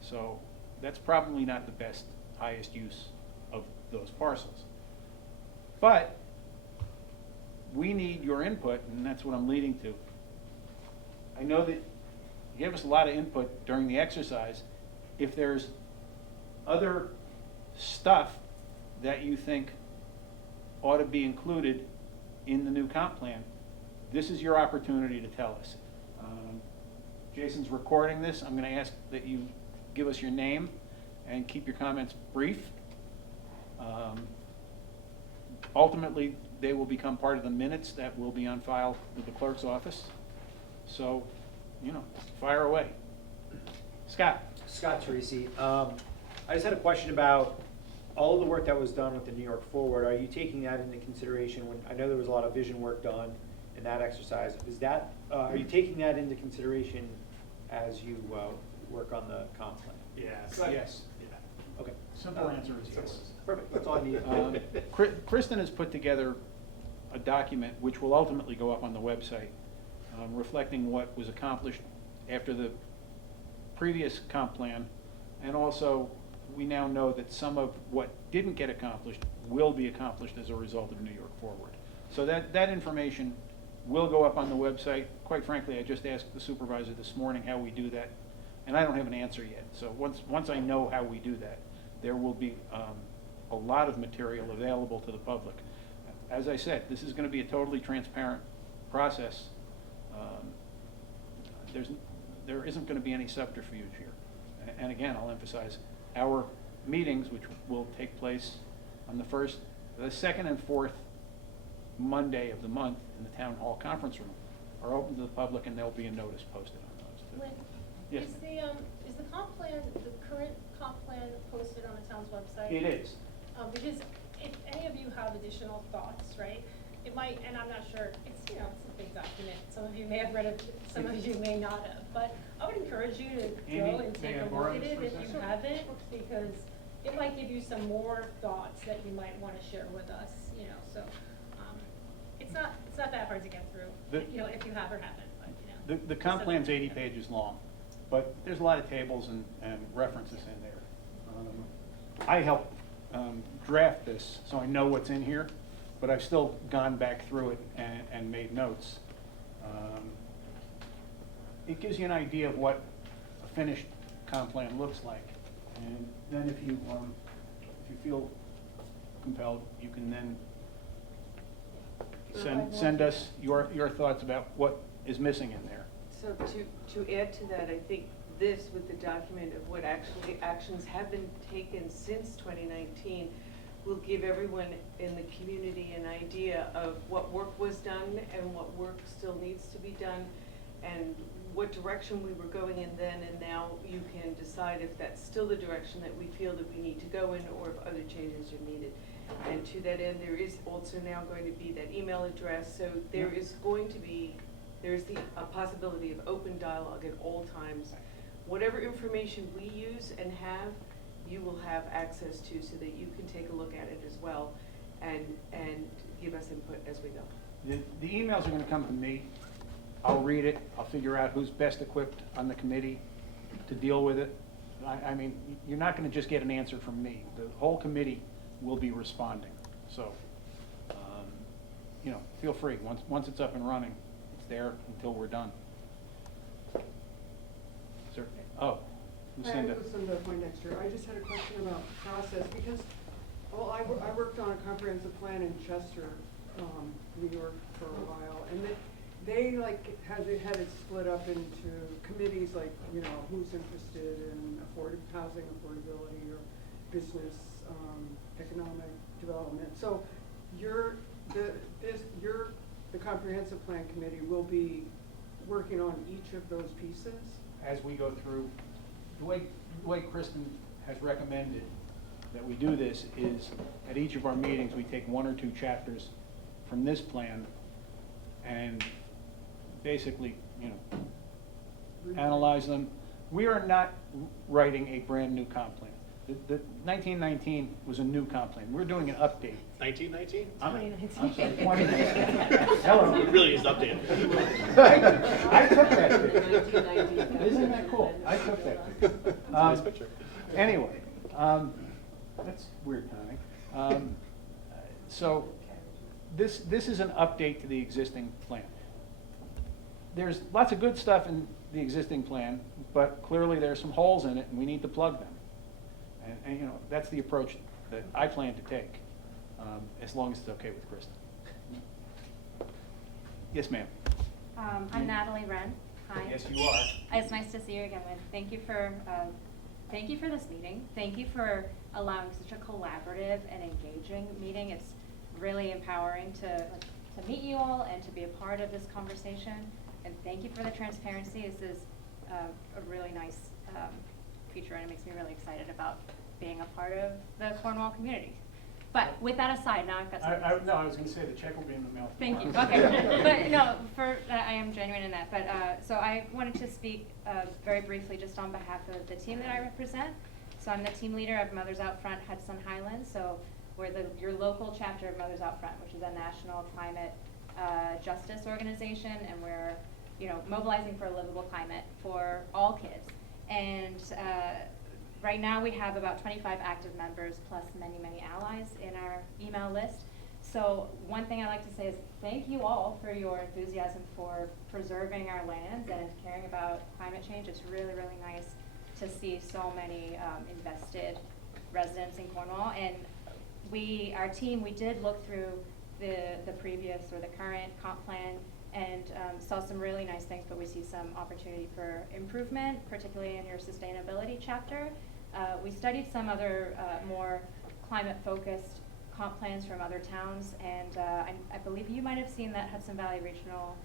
So that's probably not the best, highest use of those parcels. But we need your input, and that's what I'm leading to. I know that you gave us a lot of input during the exercise. If there's other stuff that you think ought to be included in the new comp plan, this is your opportunity to tell us. Jason's recording this. I'm going to ask that you give us your name and keep your comments brief. Ultimately, they will become part of the minutes that will be on file with the clerk's office. So, you know, fire away. Scott. Scott Teresi. I just had a question about all of the work that was done with the New York Forward. Are you taking that into consideration? When I know there was a lot of vision work done in that exercise. Is that are you taking that into consideration as you work on the comp plan? Yes. Yes. Yeah. Okay. Simple answer is yes. Perfect. That's all I need. Kristen has put together a document which will ultimately go up on the website, reflecting what was accomplished after the previous comp plan, and also we now know that some of what didn't get accomplished will be accomplished as a result of New York Forward. So that information will go up on the website. Quite frankly, I just asked the supervisor this morning how we do that, and I don't have an answer yet. So once I know how we do that, there will be a lot of material available to the public. As I said, this is going to be a totally transparent process. There isn't going to be any subterfuge here. And again, I'll emphasize, our meetings, which will take place on the second and fourth Monday of the month in the town hall conference room, are open to the public, and there'll be a notice posted on those too. Lynn, Yes, is the comp plan, the current comp plan posted on the town's website? it is. Because if any of you have additional thoughts, right, it might, and I'm not sure, it's a big document. Some of you may have read it, some of you may not have, but I would encourage you to go and take a look at it if you haven't, because it might give you some more thoughts that you might want to share with us, so, it's not that hard to get through, if you have or haven't, but, The comp plan's 80 pages long, but there's a lot of tables and references in there. I helped draft this, so I know what's in here, but I've still gone back through it and made notes. It gives you an idea of what a finished comp plan looks like, and then if you feel compelled, you can then send us your thoughts about what is missing in there. So to add to that, I think this with the document of what actually actions have been taken since 2019 will give everyone in the community an idea of what work was done and what work still needs to be done, and what direction we were going in then, and now you can decide if that's still the direction that we feel that we need to go in, or if other changes are needed. And to that end, there is also now going to be that email address, so there is a possibility of open dialogue at all times. Whatever information we use and have, you will have access to, so that you can take a look at it as well and give us input as we go. The emails are going to come from me. I'll read it. I'll figure out who's best equipped on the committee to deal with it. I mean, you're not going to just get an answer from me. The whole committee will be responding. So, feel free. Once it's up and running, it's there until we're done. Sir? Oh, Lucinda. Hi, Lucinda Poindexter. I just had a question about process, because I worked on a comprehensive plan in Chester, New York for a while, and they like had it split up into committees, like, you know, who's interested in housing affordability or business, economic development. So the comprehensive plan committee will be working on each of those pieces. As we go through, the way Kristen has recommended that we do this is at each of our meetings, we take 1 or 2 chapters from this plan and basically, you know, analyze them. We are not writing a brand new comp plan. The 1919 was a new comp plan. We're doing an update. 1919? I'm sorry, 2019. Hello. It really is updated. I took that picture. Isn't that cool? I took that picture. Nice picture. Anyway, that's weird timing. So this is an update to the existing plan. There's lots of good stuff in the existing plan, but clearly there's some holes in it and we need to plug them. And you know, that's the approach that I plan to take, as long as it's okay with Kristen. Yes, ma'am. I'm Natalie Wren. Hi. Yes, you are. It's nice to see you again. Thank you for this meeting. Thank you for allowing such a collaborative and engaging meeting. It's really empowering to meet you all and to be a part of this conversation. And thank you for the transparency. This is a really nice feature, and it makes me really excited about being a part of the Cornwall community. But with that aside, now I've got something. No, I was going to say the check will be in the mail. Thank you. Okay. But no, I am genuine in that. But so I wanted to speak very briefly just on behalf of the team that I represent. So I'm the team leader of Mothers Out Front Hudson Highlands. So we're your local chapter of Mothers Out Front, which is a national climate justice organization, and we're mobilizing for a livable climate for all kids. And right now we have about 25 active members plus many, many allies in our email list. So one thing I'd like to say is thank you all for your enthusiasm for preserving our lands and caring about climate change. It's really, really nice to see so many invested residents in Cornwall. And our team, we did look through the previous or the current comp plan and saw some really nice things, but we see some opportunity for improvement, particularly in your sustainability chapter. We studied some other more climate-focused comp plans from other towns, and I believe you might have seen that Hudson Valley Regional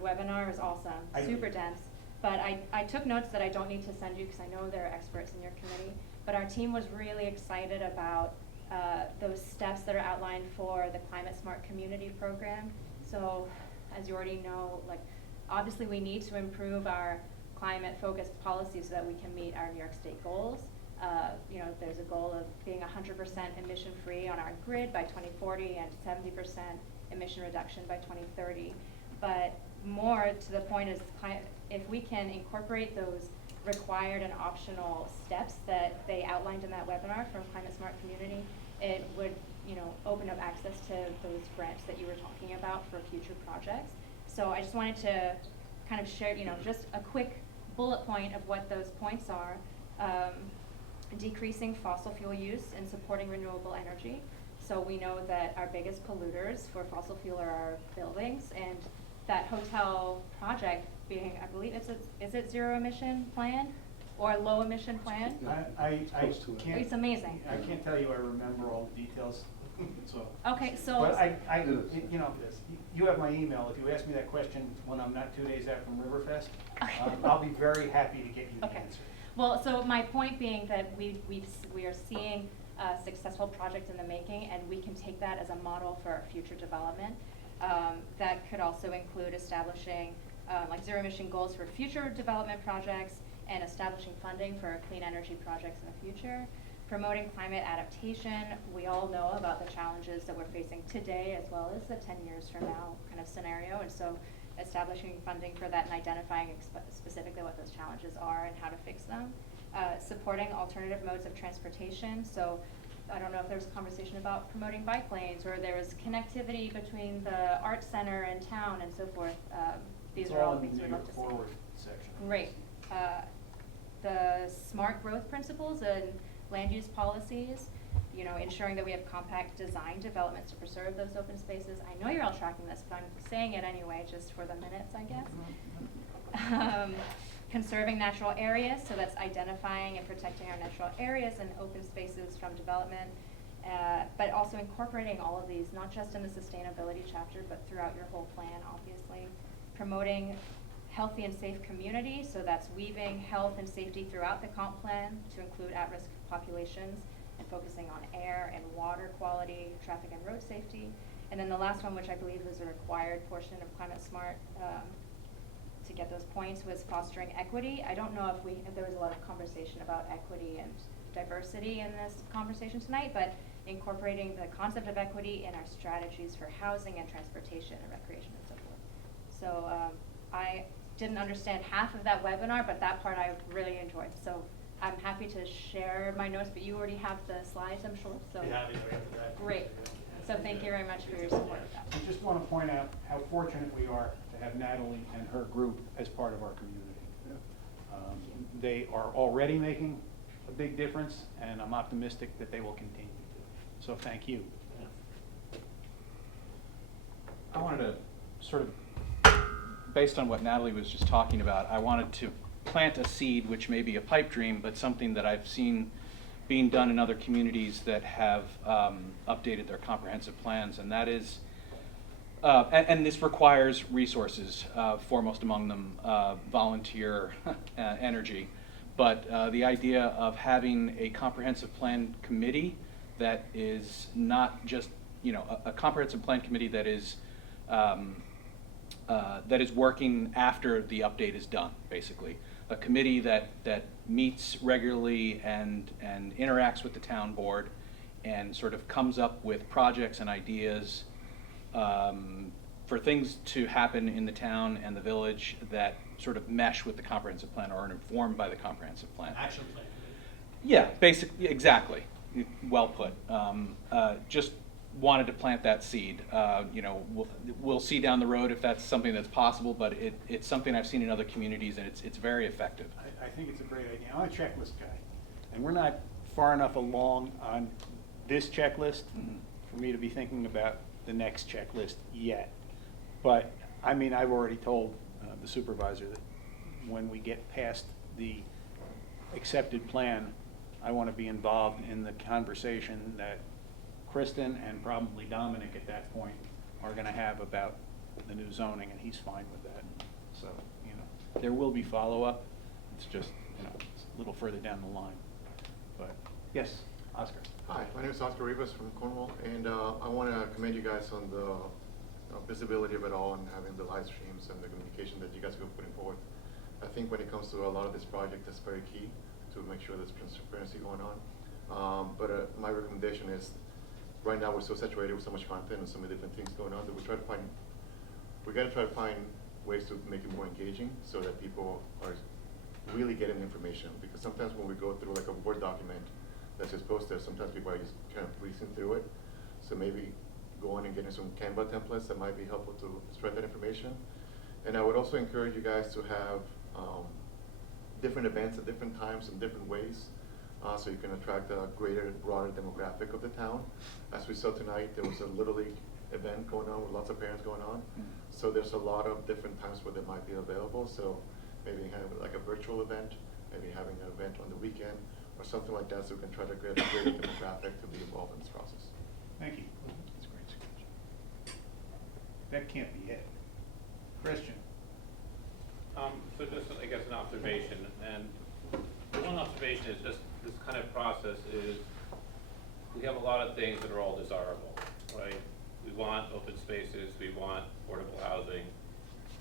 webinar. It was awesome, super dense. But I took notes that I don't need to send you because I know there are experts in your committee. But our team was really excited about those steps that are outlined for the Climate Smart Community Program. So, as you already know, obviously we need to improve our climate-focused policies so that we can meet our New York State goals. There's a goal of being 100% emission-free on our grid by 2040 and 70% emission reduction by 2030. But more to the point is, if we can incorporate those required and optional steps that they outlined in that webinar from Climate Smart Community, it would open up access to those grants that you were talking about for future projects. So I just wanted to kind of share, just a quick bullet point of what those points are. Decreasing fossil fuel use and supporting renewable energy. So we know that our biggest polluters for fossil fuel are our buildings, and that hotel project being, I believe, is it zero emission plan or a low emission plan? I can't. It's amazing. I can't tell you I remember all the details. So. Okay, so. But you have my email. If you ask me that question when I'm not 2 days out from Riverfest, I'll be very happy to get you the answer. Well, so my point being that we are seeing a successful project in the making, and we can take that as a model for our future development. That could also include establishing zero emission goals for future development projects and establishing funding for clean energy projects in the future. Promoting climate adaptation. We all know about the challenges that we're facing today as well as the 10 years from now kind of scenario. And so establishing funding for that and identifying specifically what those challenges are and how to fix them. Supporting alternative modes of transportation. So I don't know if there was a conversation about promoting bike lanes, or there was connectivity between the art center and town and so forth. These are all things we'd love to see. Forward section. Great. The smart growth principles and land use policies, ensuring that we have compact design developments to preserve those open spaces. I know you're all tracking this, but I'm saying it anyway, just for the minutes, I guess. Conserving natural areas, so that's identifying and protecting our natural areas and open spaces from development, but also incorporating all of these, not just in the sustainability chapter, but throughout your whole plan, obviously. Promoting healthy and safe communities, so that's weaving health and safety throughout the comp plan to include at-risk populations, and focusing on air and water quality, traffic and road safety. And then the last one, which I believe was a required portion of Climate Smart, to get those points, was fostering equity. I don't know if there was a lot of conversation about equity and diversity in this conversation tonight, but incorporating the concept of equity in our strategies for housing and transportation and recreation and so forth. So I didn't understand half of that webinar, but that part I really enjoyed. So I'm happy to share my notes, but you already have the slides, I'm sure. So great. So thank you very much for your support of that. I just want to point out how fortunate we are to have Natalie and her group as part of our community. They are already making a big difference, and I'm optimistic that they will continue to. So thank you. I wanted to sort of, based on what Natalie was just talking about, I wanted to plant a seed, which may be a pipe dream, but something that I've seen being done in other communities that have updated their comprehensive plans, and that is, and this requires resources, foremost among them volunteer energy, but the idea of having a comprehensive plan committee that is not just, a comprehensive plan committee that is working after the update is done, basically. A committee that meets regularly and interacts with the town board and sort of comes up with projects and ideas for things to happen in the town and the village that sort of mesh with the comprehensive plan or are informed by the comprehensive plan. Action plan. Yeah, basically, exactly. Well put. Just wanted to plant that seed. We'll see down the road if that's something that's possible, but it's something I've seen in other communities, and it's very effective. I think it's a great idea. I'm a checklist guy, and we're not far enough along on this checklist for me to be thinking about the next checklist yet. But I mean, I've already told the supervisor that when we get past the accepted plan, I want to be involved in the conversation that Kristen and probably Dominic at that point are going to have about the new zoning, and he's fine with that. So, there will be follow-up. It's just, it's a little further down the line. But, yes, Oscar. Hi, my name is Oscar Rivas from Cornwall, and I want to commend you guys on the visibility of it all and having the live streams and the communication that you guys are putting forward. I think when it comes to a lot of this project, that's very key to make sure there's transparency going on. But my recommendation is, right now we're so saturated with so much content and so many different things going on that we got to try to find ways to make it more engaging so that people are really getting information. Because sometimes when we go through like a Word document that's just posted, sometimes people are just kind of breezing through it. So maybe going and getting some Canva templates that might be helpful to spread that information. And I would also encourage you guys to have different events at different times in different ways. So you can attract a greater, broader demographic of the town. As we saw tonight, there was a Little League event going on with lots of parents going on. So there's a lot of different times where they might be available. So maybe having like a virtual event, maybe having an event on the weekend or something like that, so we can try to create a greater demographic to be involved in this process. Thank you. That's a great suggestion. That can't be it. Christian. So just, I guess, an observation, and one observation is just this kind of process is we have a lot of things that are all desirable, right? We want open spaces, we want affordable housing,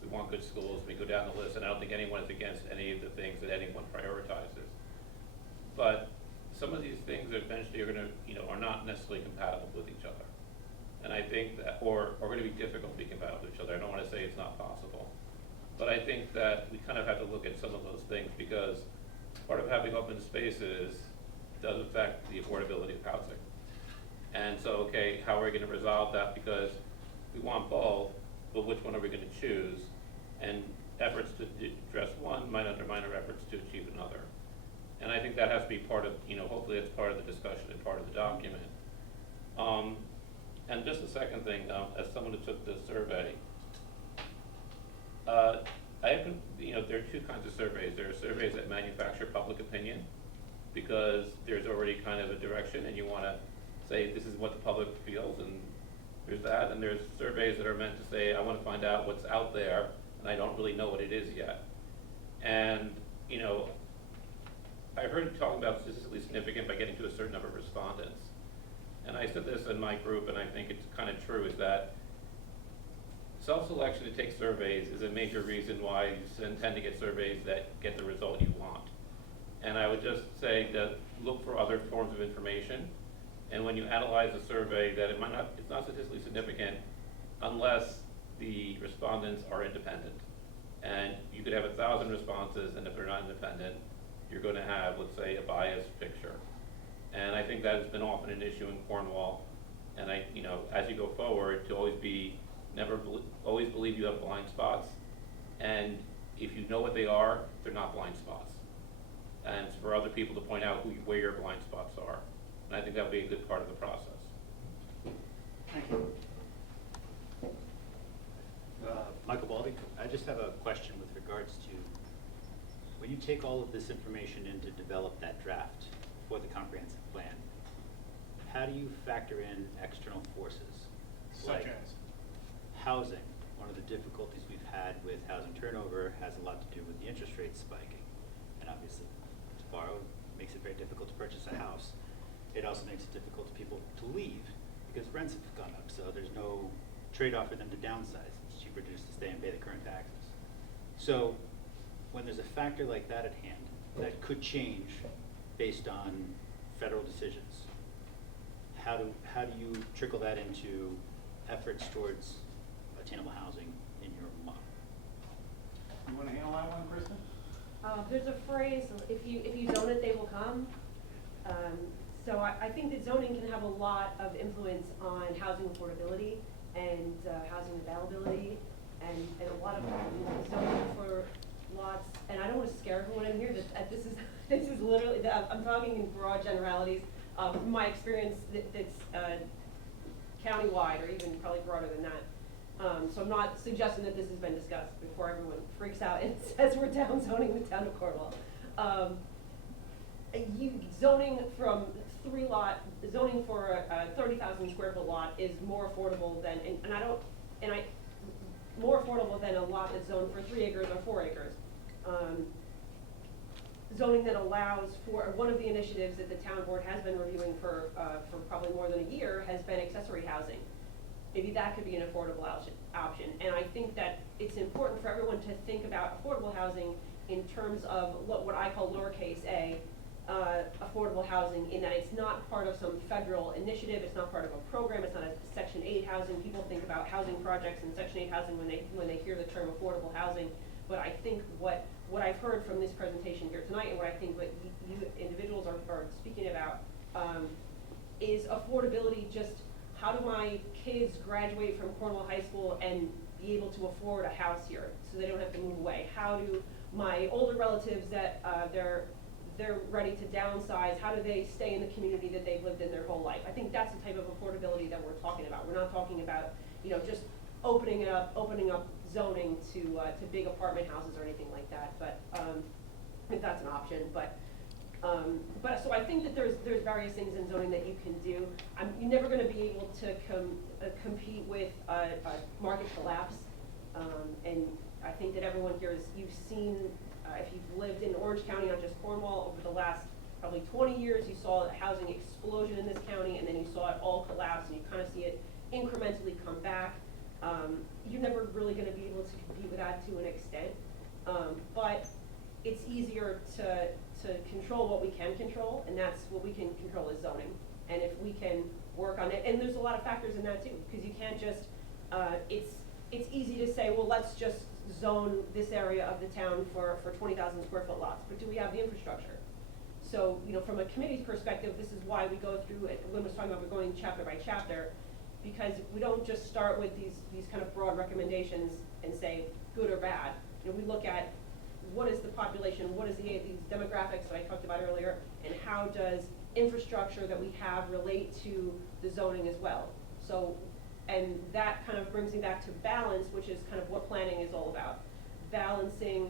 we want good schools, we go down the list, and I don't think anyone is against any of the things that anyone prioritizes. But some of these things eventually are going to, are not necessarily compatible with each other. And I think that, or are going to be difficult to be compatible with each other. I don't want to say it's not possible. But I think that we kind of have to look at some of those things because part of having open spaces does affect the affordability of housing. And so, okay, how are we going to resolve that? Because we want both, but which one are we going to choose? And efforts to address one might undermine our efforts to achieve another. And I think that has to be part of, hopefully it's part of the discussion and part of the document. And just the second thing, as someone who took this survey, there are two kinds of surveys. There are surveys that manufacture public opinion because there's already kind of a direction and you want to say this is what the public feels, and there's that. And there's surveys that are meant to say I want to find out what's out there and I don't really know what it is yet. And I heard you talking about statistically significant by getting to a certain number of respondents. And I said this in my group, and I think it's kind of true, is that self-selection to take surveys is a major reason why you tend to get surveys that get the result you want. And I would just say that look for other forms of information, and when you analyze a survey, that it's not statistically significant unless the respondents are independent. And you could have 1,000 responses, and if they're not independent, you're going to have, let's say, a biased picture. And I think that has been often an issue in Cornwall. And as you go forward, to always believe you have blind spots. And if you know what they are, they're not blind spots. And it's for other people to point out where your blind spots are. And I think that would be a good part of the process. Thank you. Michael Baldy, I just have a question with regards to when you take all of this information in to develop that draft for the comprehensive plan, how do you factor in external forces? Such as? Housing. One of the difficulties we've had with housing turnover has a lot to do with the interest rates spiking. And obviously, to borrow makes it very difficult to purchase a house. It also makes it difficult for people to leave because rents have gone up, so there's no trade-off for them to downsize. It's cheaper just to stay and pay the current taxes. So when there's a factor like that at hand that could change based on federal decisions, how do you trickle that into efforts towards attainable housing in your model? You want to handle that one, Kristen? There's a phrase, if you zone it, they will come. So I think that zoning can have a lot of influence on housing affordability and housing availability, and a lot of zoning for lots. And I don't want to scare everyone in here that this is literally, I'm talking in broad generalities. From my experience, that's countywide, or even probably broader than that. So I'm not suggesting that this has been discussed before everyone freaks out and says we're down zoning the town of Cornwall. Zoning from zoning for a 30,000 square foot lot is more affordable than, more affordable than a lot that's zoned for 3 acres or 4 acres. Zoning that allows for, one of the initiatives that the town board has been reviewing for probably more than a year has been accessory housing. Maybe that could be an affordable option. And I think that it's important for everyone to think about affordable housing in terms of what I call lowercase a, affordable housing, in that it's not part of some federal initiative, it's not part of a program, it's not a Section 8 housing. People think about housing projects and Section 8 housing when they hear the term affordable housing. But I think what I've heard from this presentation here tonight, and what I think what you individuals are speaking about, is affordability. Just how do my kids graduate from Cornwall High School and be able to afford a house here so they don't have to move away? How do my older relatives that they're ready to downsize, how do they stay in the community that they've lived in their whole life? I think that's the type of affordability that we're talking about. We're not talking about, just opening up zoning to big apartment houses or anything like that. But if that's an option, but so I think that there's various things in zoning that you can do. You're never going to be able to compete with a market collapse, and I think that everyone here you've seen. If you've lived in Orange County, not just Cornwall, over the last probably 20 years, you saw a housing explosion in this county, and then you saw it all collapse, and you kind of see it incrementally come back. You're never really going to be able to compete with that to an extent, but it's easier to control what we can control, and that's what we can control is zoning. And if we can work on it, and there's a lot of factors in that too, because you can't just, it's easy to say, well, let's just zone this area of the town for 20,000 square foot lots, but do we have the infrastructure? So, from a committee's perspective, this is why we go through it. Lynn was talking about we're going chapter by chapter, because we don't just start with these kind of broad recommendations and say good or bad. We look at what is the population, what is these demographics that I talked about earlier, and how does infrastructure that we have relate to the zoning as well. So, and that kind of brings me back to balance, which is kind of what planning is all about. Balancing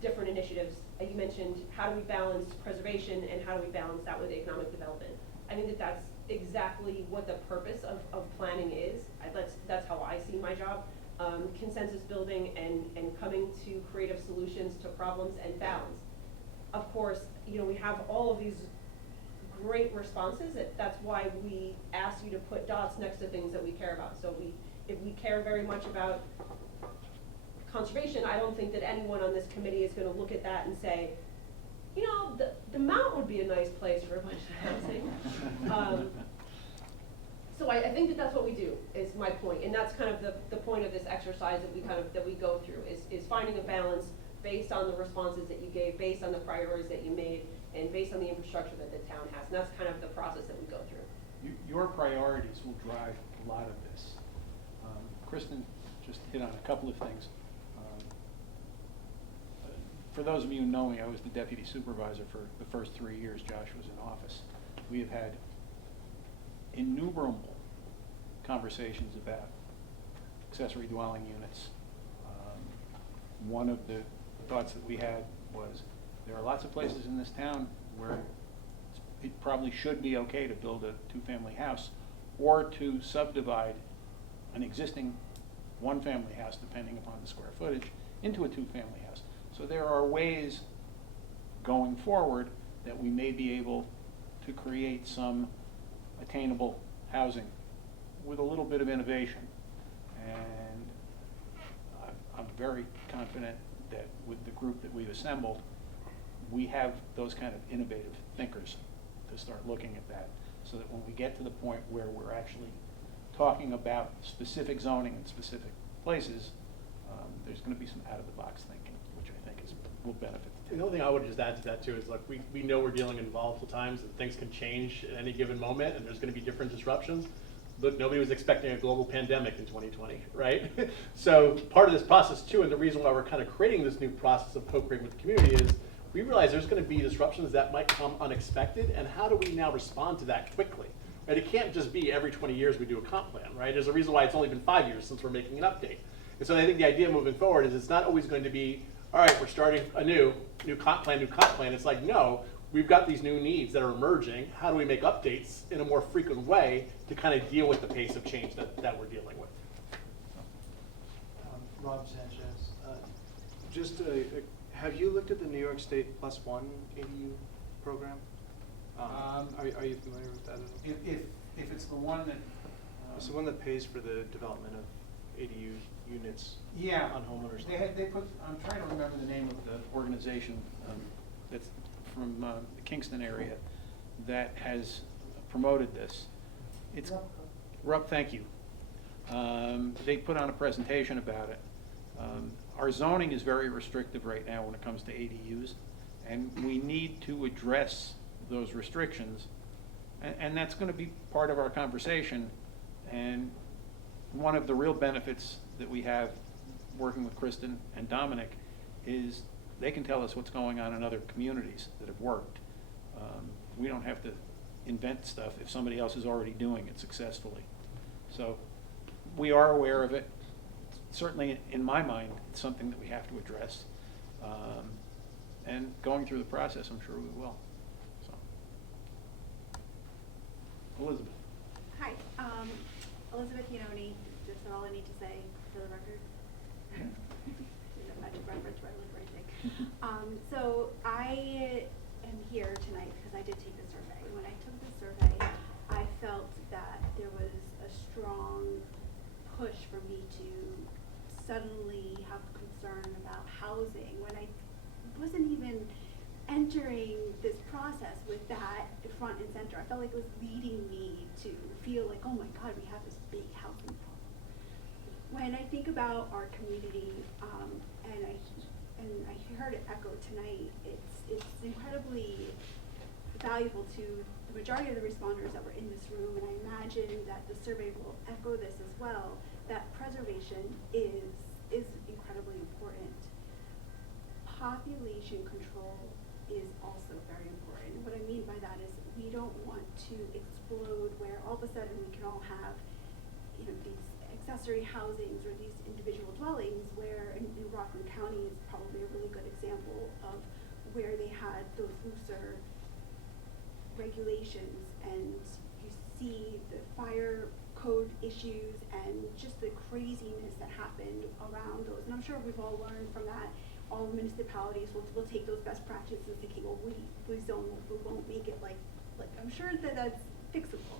different initiatives. You mentioned, how do we balance preservation and how do we balance that with economic development? I think that that's exactly what the purpose of planning is. That's how I see my job. Consensus building and coming to creative solutions to problems and balance. Of course, you know, we have all of these great responses. That's why we ask you to put dots next to things that we care about. So if we care very much about conservation, I don't think that anyone on this committee is going to look at that and say, you know, the Mount would be a nice place for a bunch of housing. So I think that that's what we do, is my point. And that's kind of the point of this exercise that we go through, is finding a balance based on the responses that you gave, based on the priorities that you made, and based on the infrastructure that the town has. And that's kind of the process that we go through. Your priorities will drive a lot of this. Kristen just hit on a couple of things. For those of you who know me, I was the deputy supervisor for the first 3 years Josh was in office. We have had innumerable conversations about accessory dwelling units. One of the thoughts that we had was there are lots of places in this town where it probably should be okay to build a two-family house or to subdivide an existing one-family house, depending upon the square footage, into a two-family house. So there are ways going forward that we may be able to create some attainable housing with a little bit of innovation. And I'm very confident that with the group that we've assembled, we have those kind of innovative thinkers to start looking at that, so that when we get to the point where we're actually talking about specific zoning in specific places, there's going to be some out-of-the-box thinking, which I think will benefit the town. The only thing I would just add to that too is, like, we know we're dealing in volatile times and things can change at any given moment and there's going to be different disruptions. Look, nobody was expecting a global pandemic in 2020, right? So part of this process too, and the reason why we're kind of creating this new process of co-creating with the community, is we realize there's going to be disruptions that might come unexpected, and how do we now respond to that quickly? Right? It can't just be every 20 years we do a comp plan, right? There's a reason why it's only been 5 years since we're making an update. And so I think the idea moving forward is it's not always going to be, all right, we're starting a new comp plan. It's like, no, we've got these new needs that are emerging. How do we make updates in a more frequent way to kind of deal with the pace of change that we're dealing with? Rob Sanchez. Have you looked at the New York State +1 ADU program? Are you familiar with that at all? If it's the one that... it's the one that pays for the development of ADU units on homeowners. They put, I'm trying to remember the name of the organization that's from the Kingston area that has promoted this. It's RUP, thank you. They put on a presentation about it. Our zoning is very restrictive right now when it comes to ADUs, and we need to address those restrictions, and that's going to be part of our conversation. And one of the real benefits that we have working with Kristen and Dominic is they can tell us what's going on in other communities that have worked. We don't have to invent stuff if somebody else is already doing it successfully. So we are aware of it. Certainly, in my mind, it's something that we have to address. And going through the process, I'm sure we will. So, Elizabeth. Hi, Elizabeth Yanoni. That's all I need to say for the record. There's a magic reference where I live right there. So I am here tonight because I did take the survey. When I took the survey, I felt that there was a strong push for me to suddenly have concern about housing when I wasn't even entering this process with that front and center. I felt like it was leading me to feel like, oh my God, we have this big housing problem. When I think about our community, and I heard it echoed tonight, it's incredibly valuable to the majority of the responders that were in this room, and I imagine that the survey will echo this as well, that preservation is incredibly important. population control is also very important. What I mean by that is we don't want to explode where all of a sudden we can all have, you know, these accessory housings or these individual dwellings where in Rockland County is probably a really good example of where they had those looser regulations, and you see the fire code issues and just the craziness that happened around those. And I'm sure we've all learned from that. All municipalities will take those best practices thinking, well, we won't make it like I'm sure that that's fixable.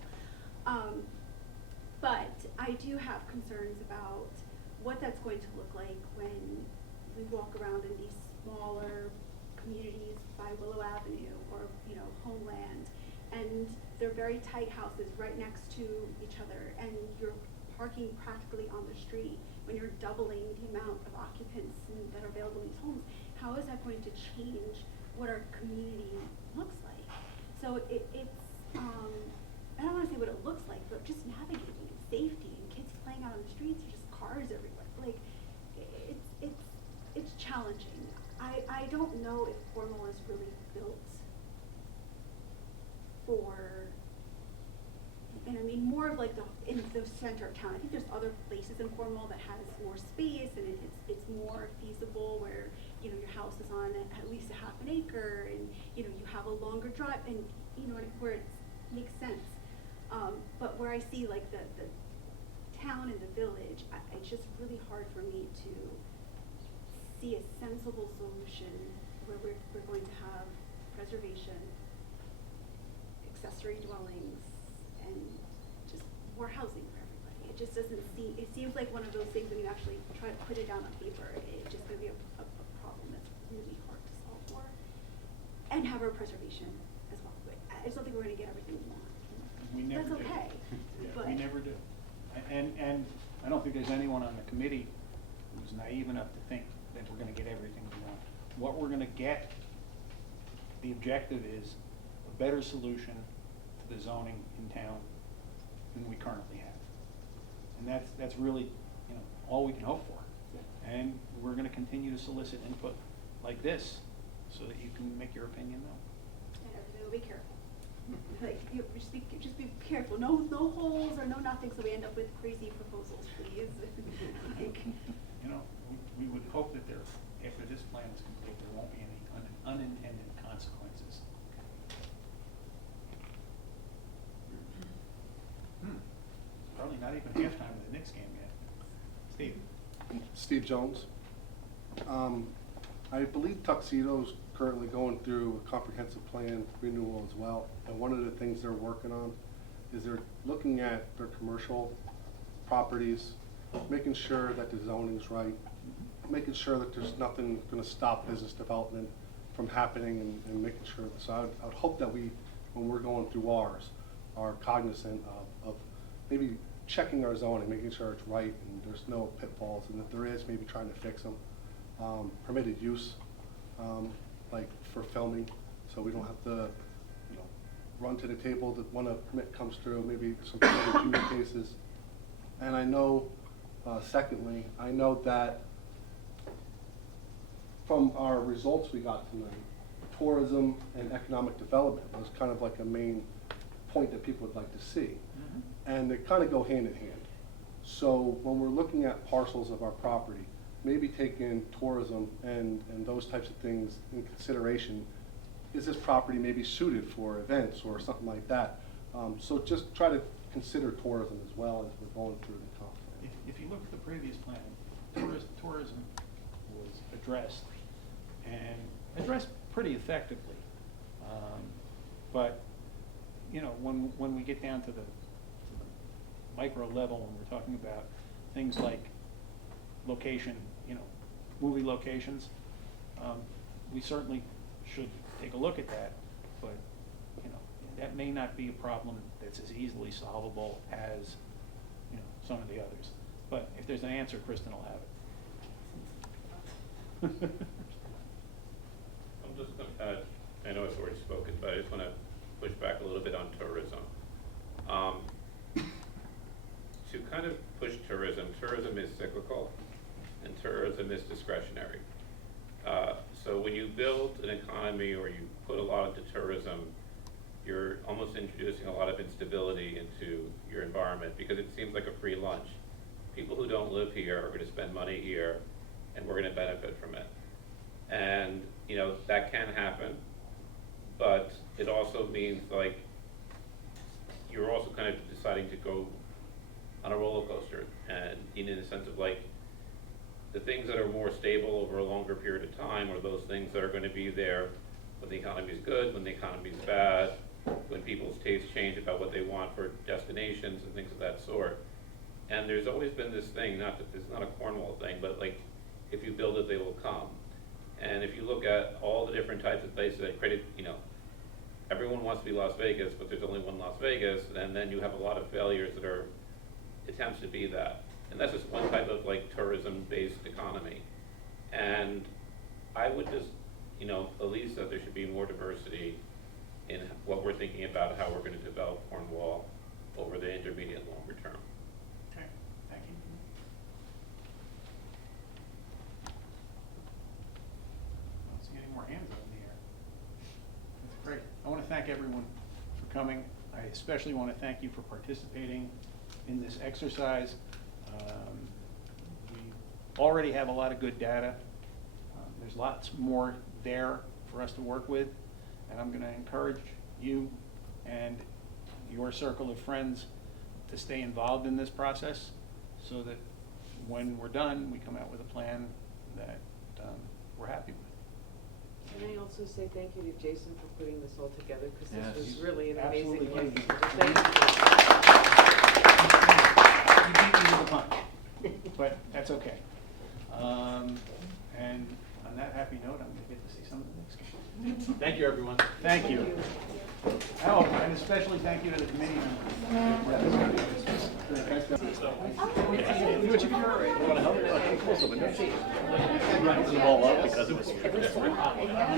But I do have concerns about what that's going to look like when we walk around in these smaller communities by Willow Avenue or, you know, Homeland, and they're very tight houses right next to each other, and you're parking practically on the street when you're doubling the amount of occupants that are available in these homes. How is that going to change what our community looks like? So it's I don't want to say what it looks like, but just navigating and safety and kids playing out on the streets, or just cars everywhere. Like it's challenging. I don't know if Cornwall is really built for, and I mean more of like in the center of town. I think there's other places in Cornwall that has more space and it's more feasible, where, you know, your house is on at least a half an acre, and, you know, you have a longer drive, and, you know, where it makes sense. But where I see like the town and the village, it's just really hard for me to see a sensible solution where we're going to have preservation, accessory dwellings, and just more housing for everybody. It just doesn't seem, it seems like one of those things when you actually try to put it down on paper, it's just going to be a problem that's really hard to solve for. And have our preservation as well. But I just don't think we're going to get everything we want. We never That's do. okay. Yeah, but we never do. And I don't think there's anyone on the committee who's naive enough to think that we're gonna get everything we want. What we're gonna get, the objective is a better solution to the zoning in town than we currently have. And that's really, you know, all we can hope for. And we're gonna continue to solicit input like this so that you can make your opinion known. And everybody will be careful. Like, just be careful. No holes or no nothing, so we end up with crazy proposals, please. Like, you know, we would hope that after this plan is complete, there won't be any unintended consequences. Probably not even halftime of the Knicks game yet. Steve. Steve Jones. I believe Tuxedo's currently going through a comprehensive plan renewal as well. And one of the things they're working on is they're looking at their commercial properties, making sure that the zoning's right, making sure that there's nothing going to stop business development from happening, and making sure. So I would hope that we, when we're going through ours, are cognizant of maybe checking our zoning, making sure it's right and there's no pitfalls, and if there is, maybe trying to fix them. Permitted use, like for filming, so we don't have to, you know, run to the table when a permit comes through, maybe some permitted use cases. And I know, secondly, I know that from our results we got tonight, tourism and economic development was kind of like a main point that people would like to see. And they kind of go hand in hand. So when we're looking at parcels of our property, maybe take in tourism and those types of things in consideration. Is this property maybe suited for events or something like that? So just try to consider tourism as well as we're going through the comp plan. If you look at the previous plan, tourism was addressed, and addressed pretty effectively. But, you know, when we get down to the micro level, when we're talking about things like location, you know, movie locations, we certainly should take a look at that, but, you know, that may not be a problem that's as easily solvable as, you know, some of the others. But if there's an answer, Kristen will have it. I'm just going to add, I know it's already spoken, but I just want to push back a little bit on tourism. To kind of push tourism is cyclical and tourism is discretionary. So when you build an economy or you put a lot into tourism, you're almost introducing a lot of instability into your environment because it seems like a free lunch. People who don't live here are going to spend money here, and we're going to benefit from it. And you know that can happen, but it also means like you're also kind of deciding to go on a roller coaster, and in the sense of like the things that are more stable over a longer period of time are those things that are going to be there when the economy is good, when the economy is bad, when people's tastes change about what they want for destinations and things of that sort. And there's always been this thing, not that it's not a Cornwall thing, but like if you build it, they will come. And if you look at all the different types of places that created, you know, everyone wants to be Las Vegas, but there's only one Las Vegas, and then you have a lot of failures that are attempts to be that. And that's just one type of like tourism-based economy. And I would just, you know, believe that there should be more diversity in what we're thinking about how we're going to develop Cornwall over the intermediate and longer term. Okay, thank you. I don't see any more hands up in the air. That's great. I want to thank everyone for coming. I especially want to thank you for participating in this exercise. We already have a lot of good data. There's lots more there for us to work with, and I'm going to encourage you and your circle of friends to stay involved in this process so that when we're done, we come out with a plan that we're happy with. Can I also say thank you to Jason for putting this all together, because Yes. this was really an amazing Absolutely. one. Thank you. You beat me to the punch, but that's okay. And on that happy note, I'm going to get to see some of the next game. Thank you, everyone. Thank you. Oh, and especially thank you to the committee members. You want to help? Close the window. Ball up because it was.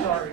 Sorry.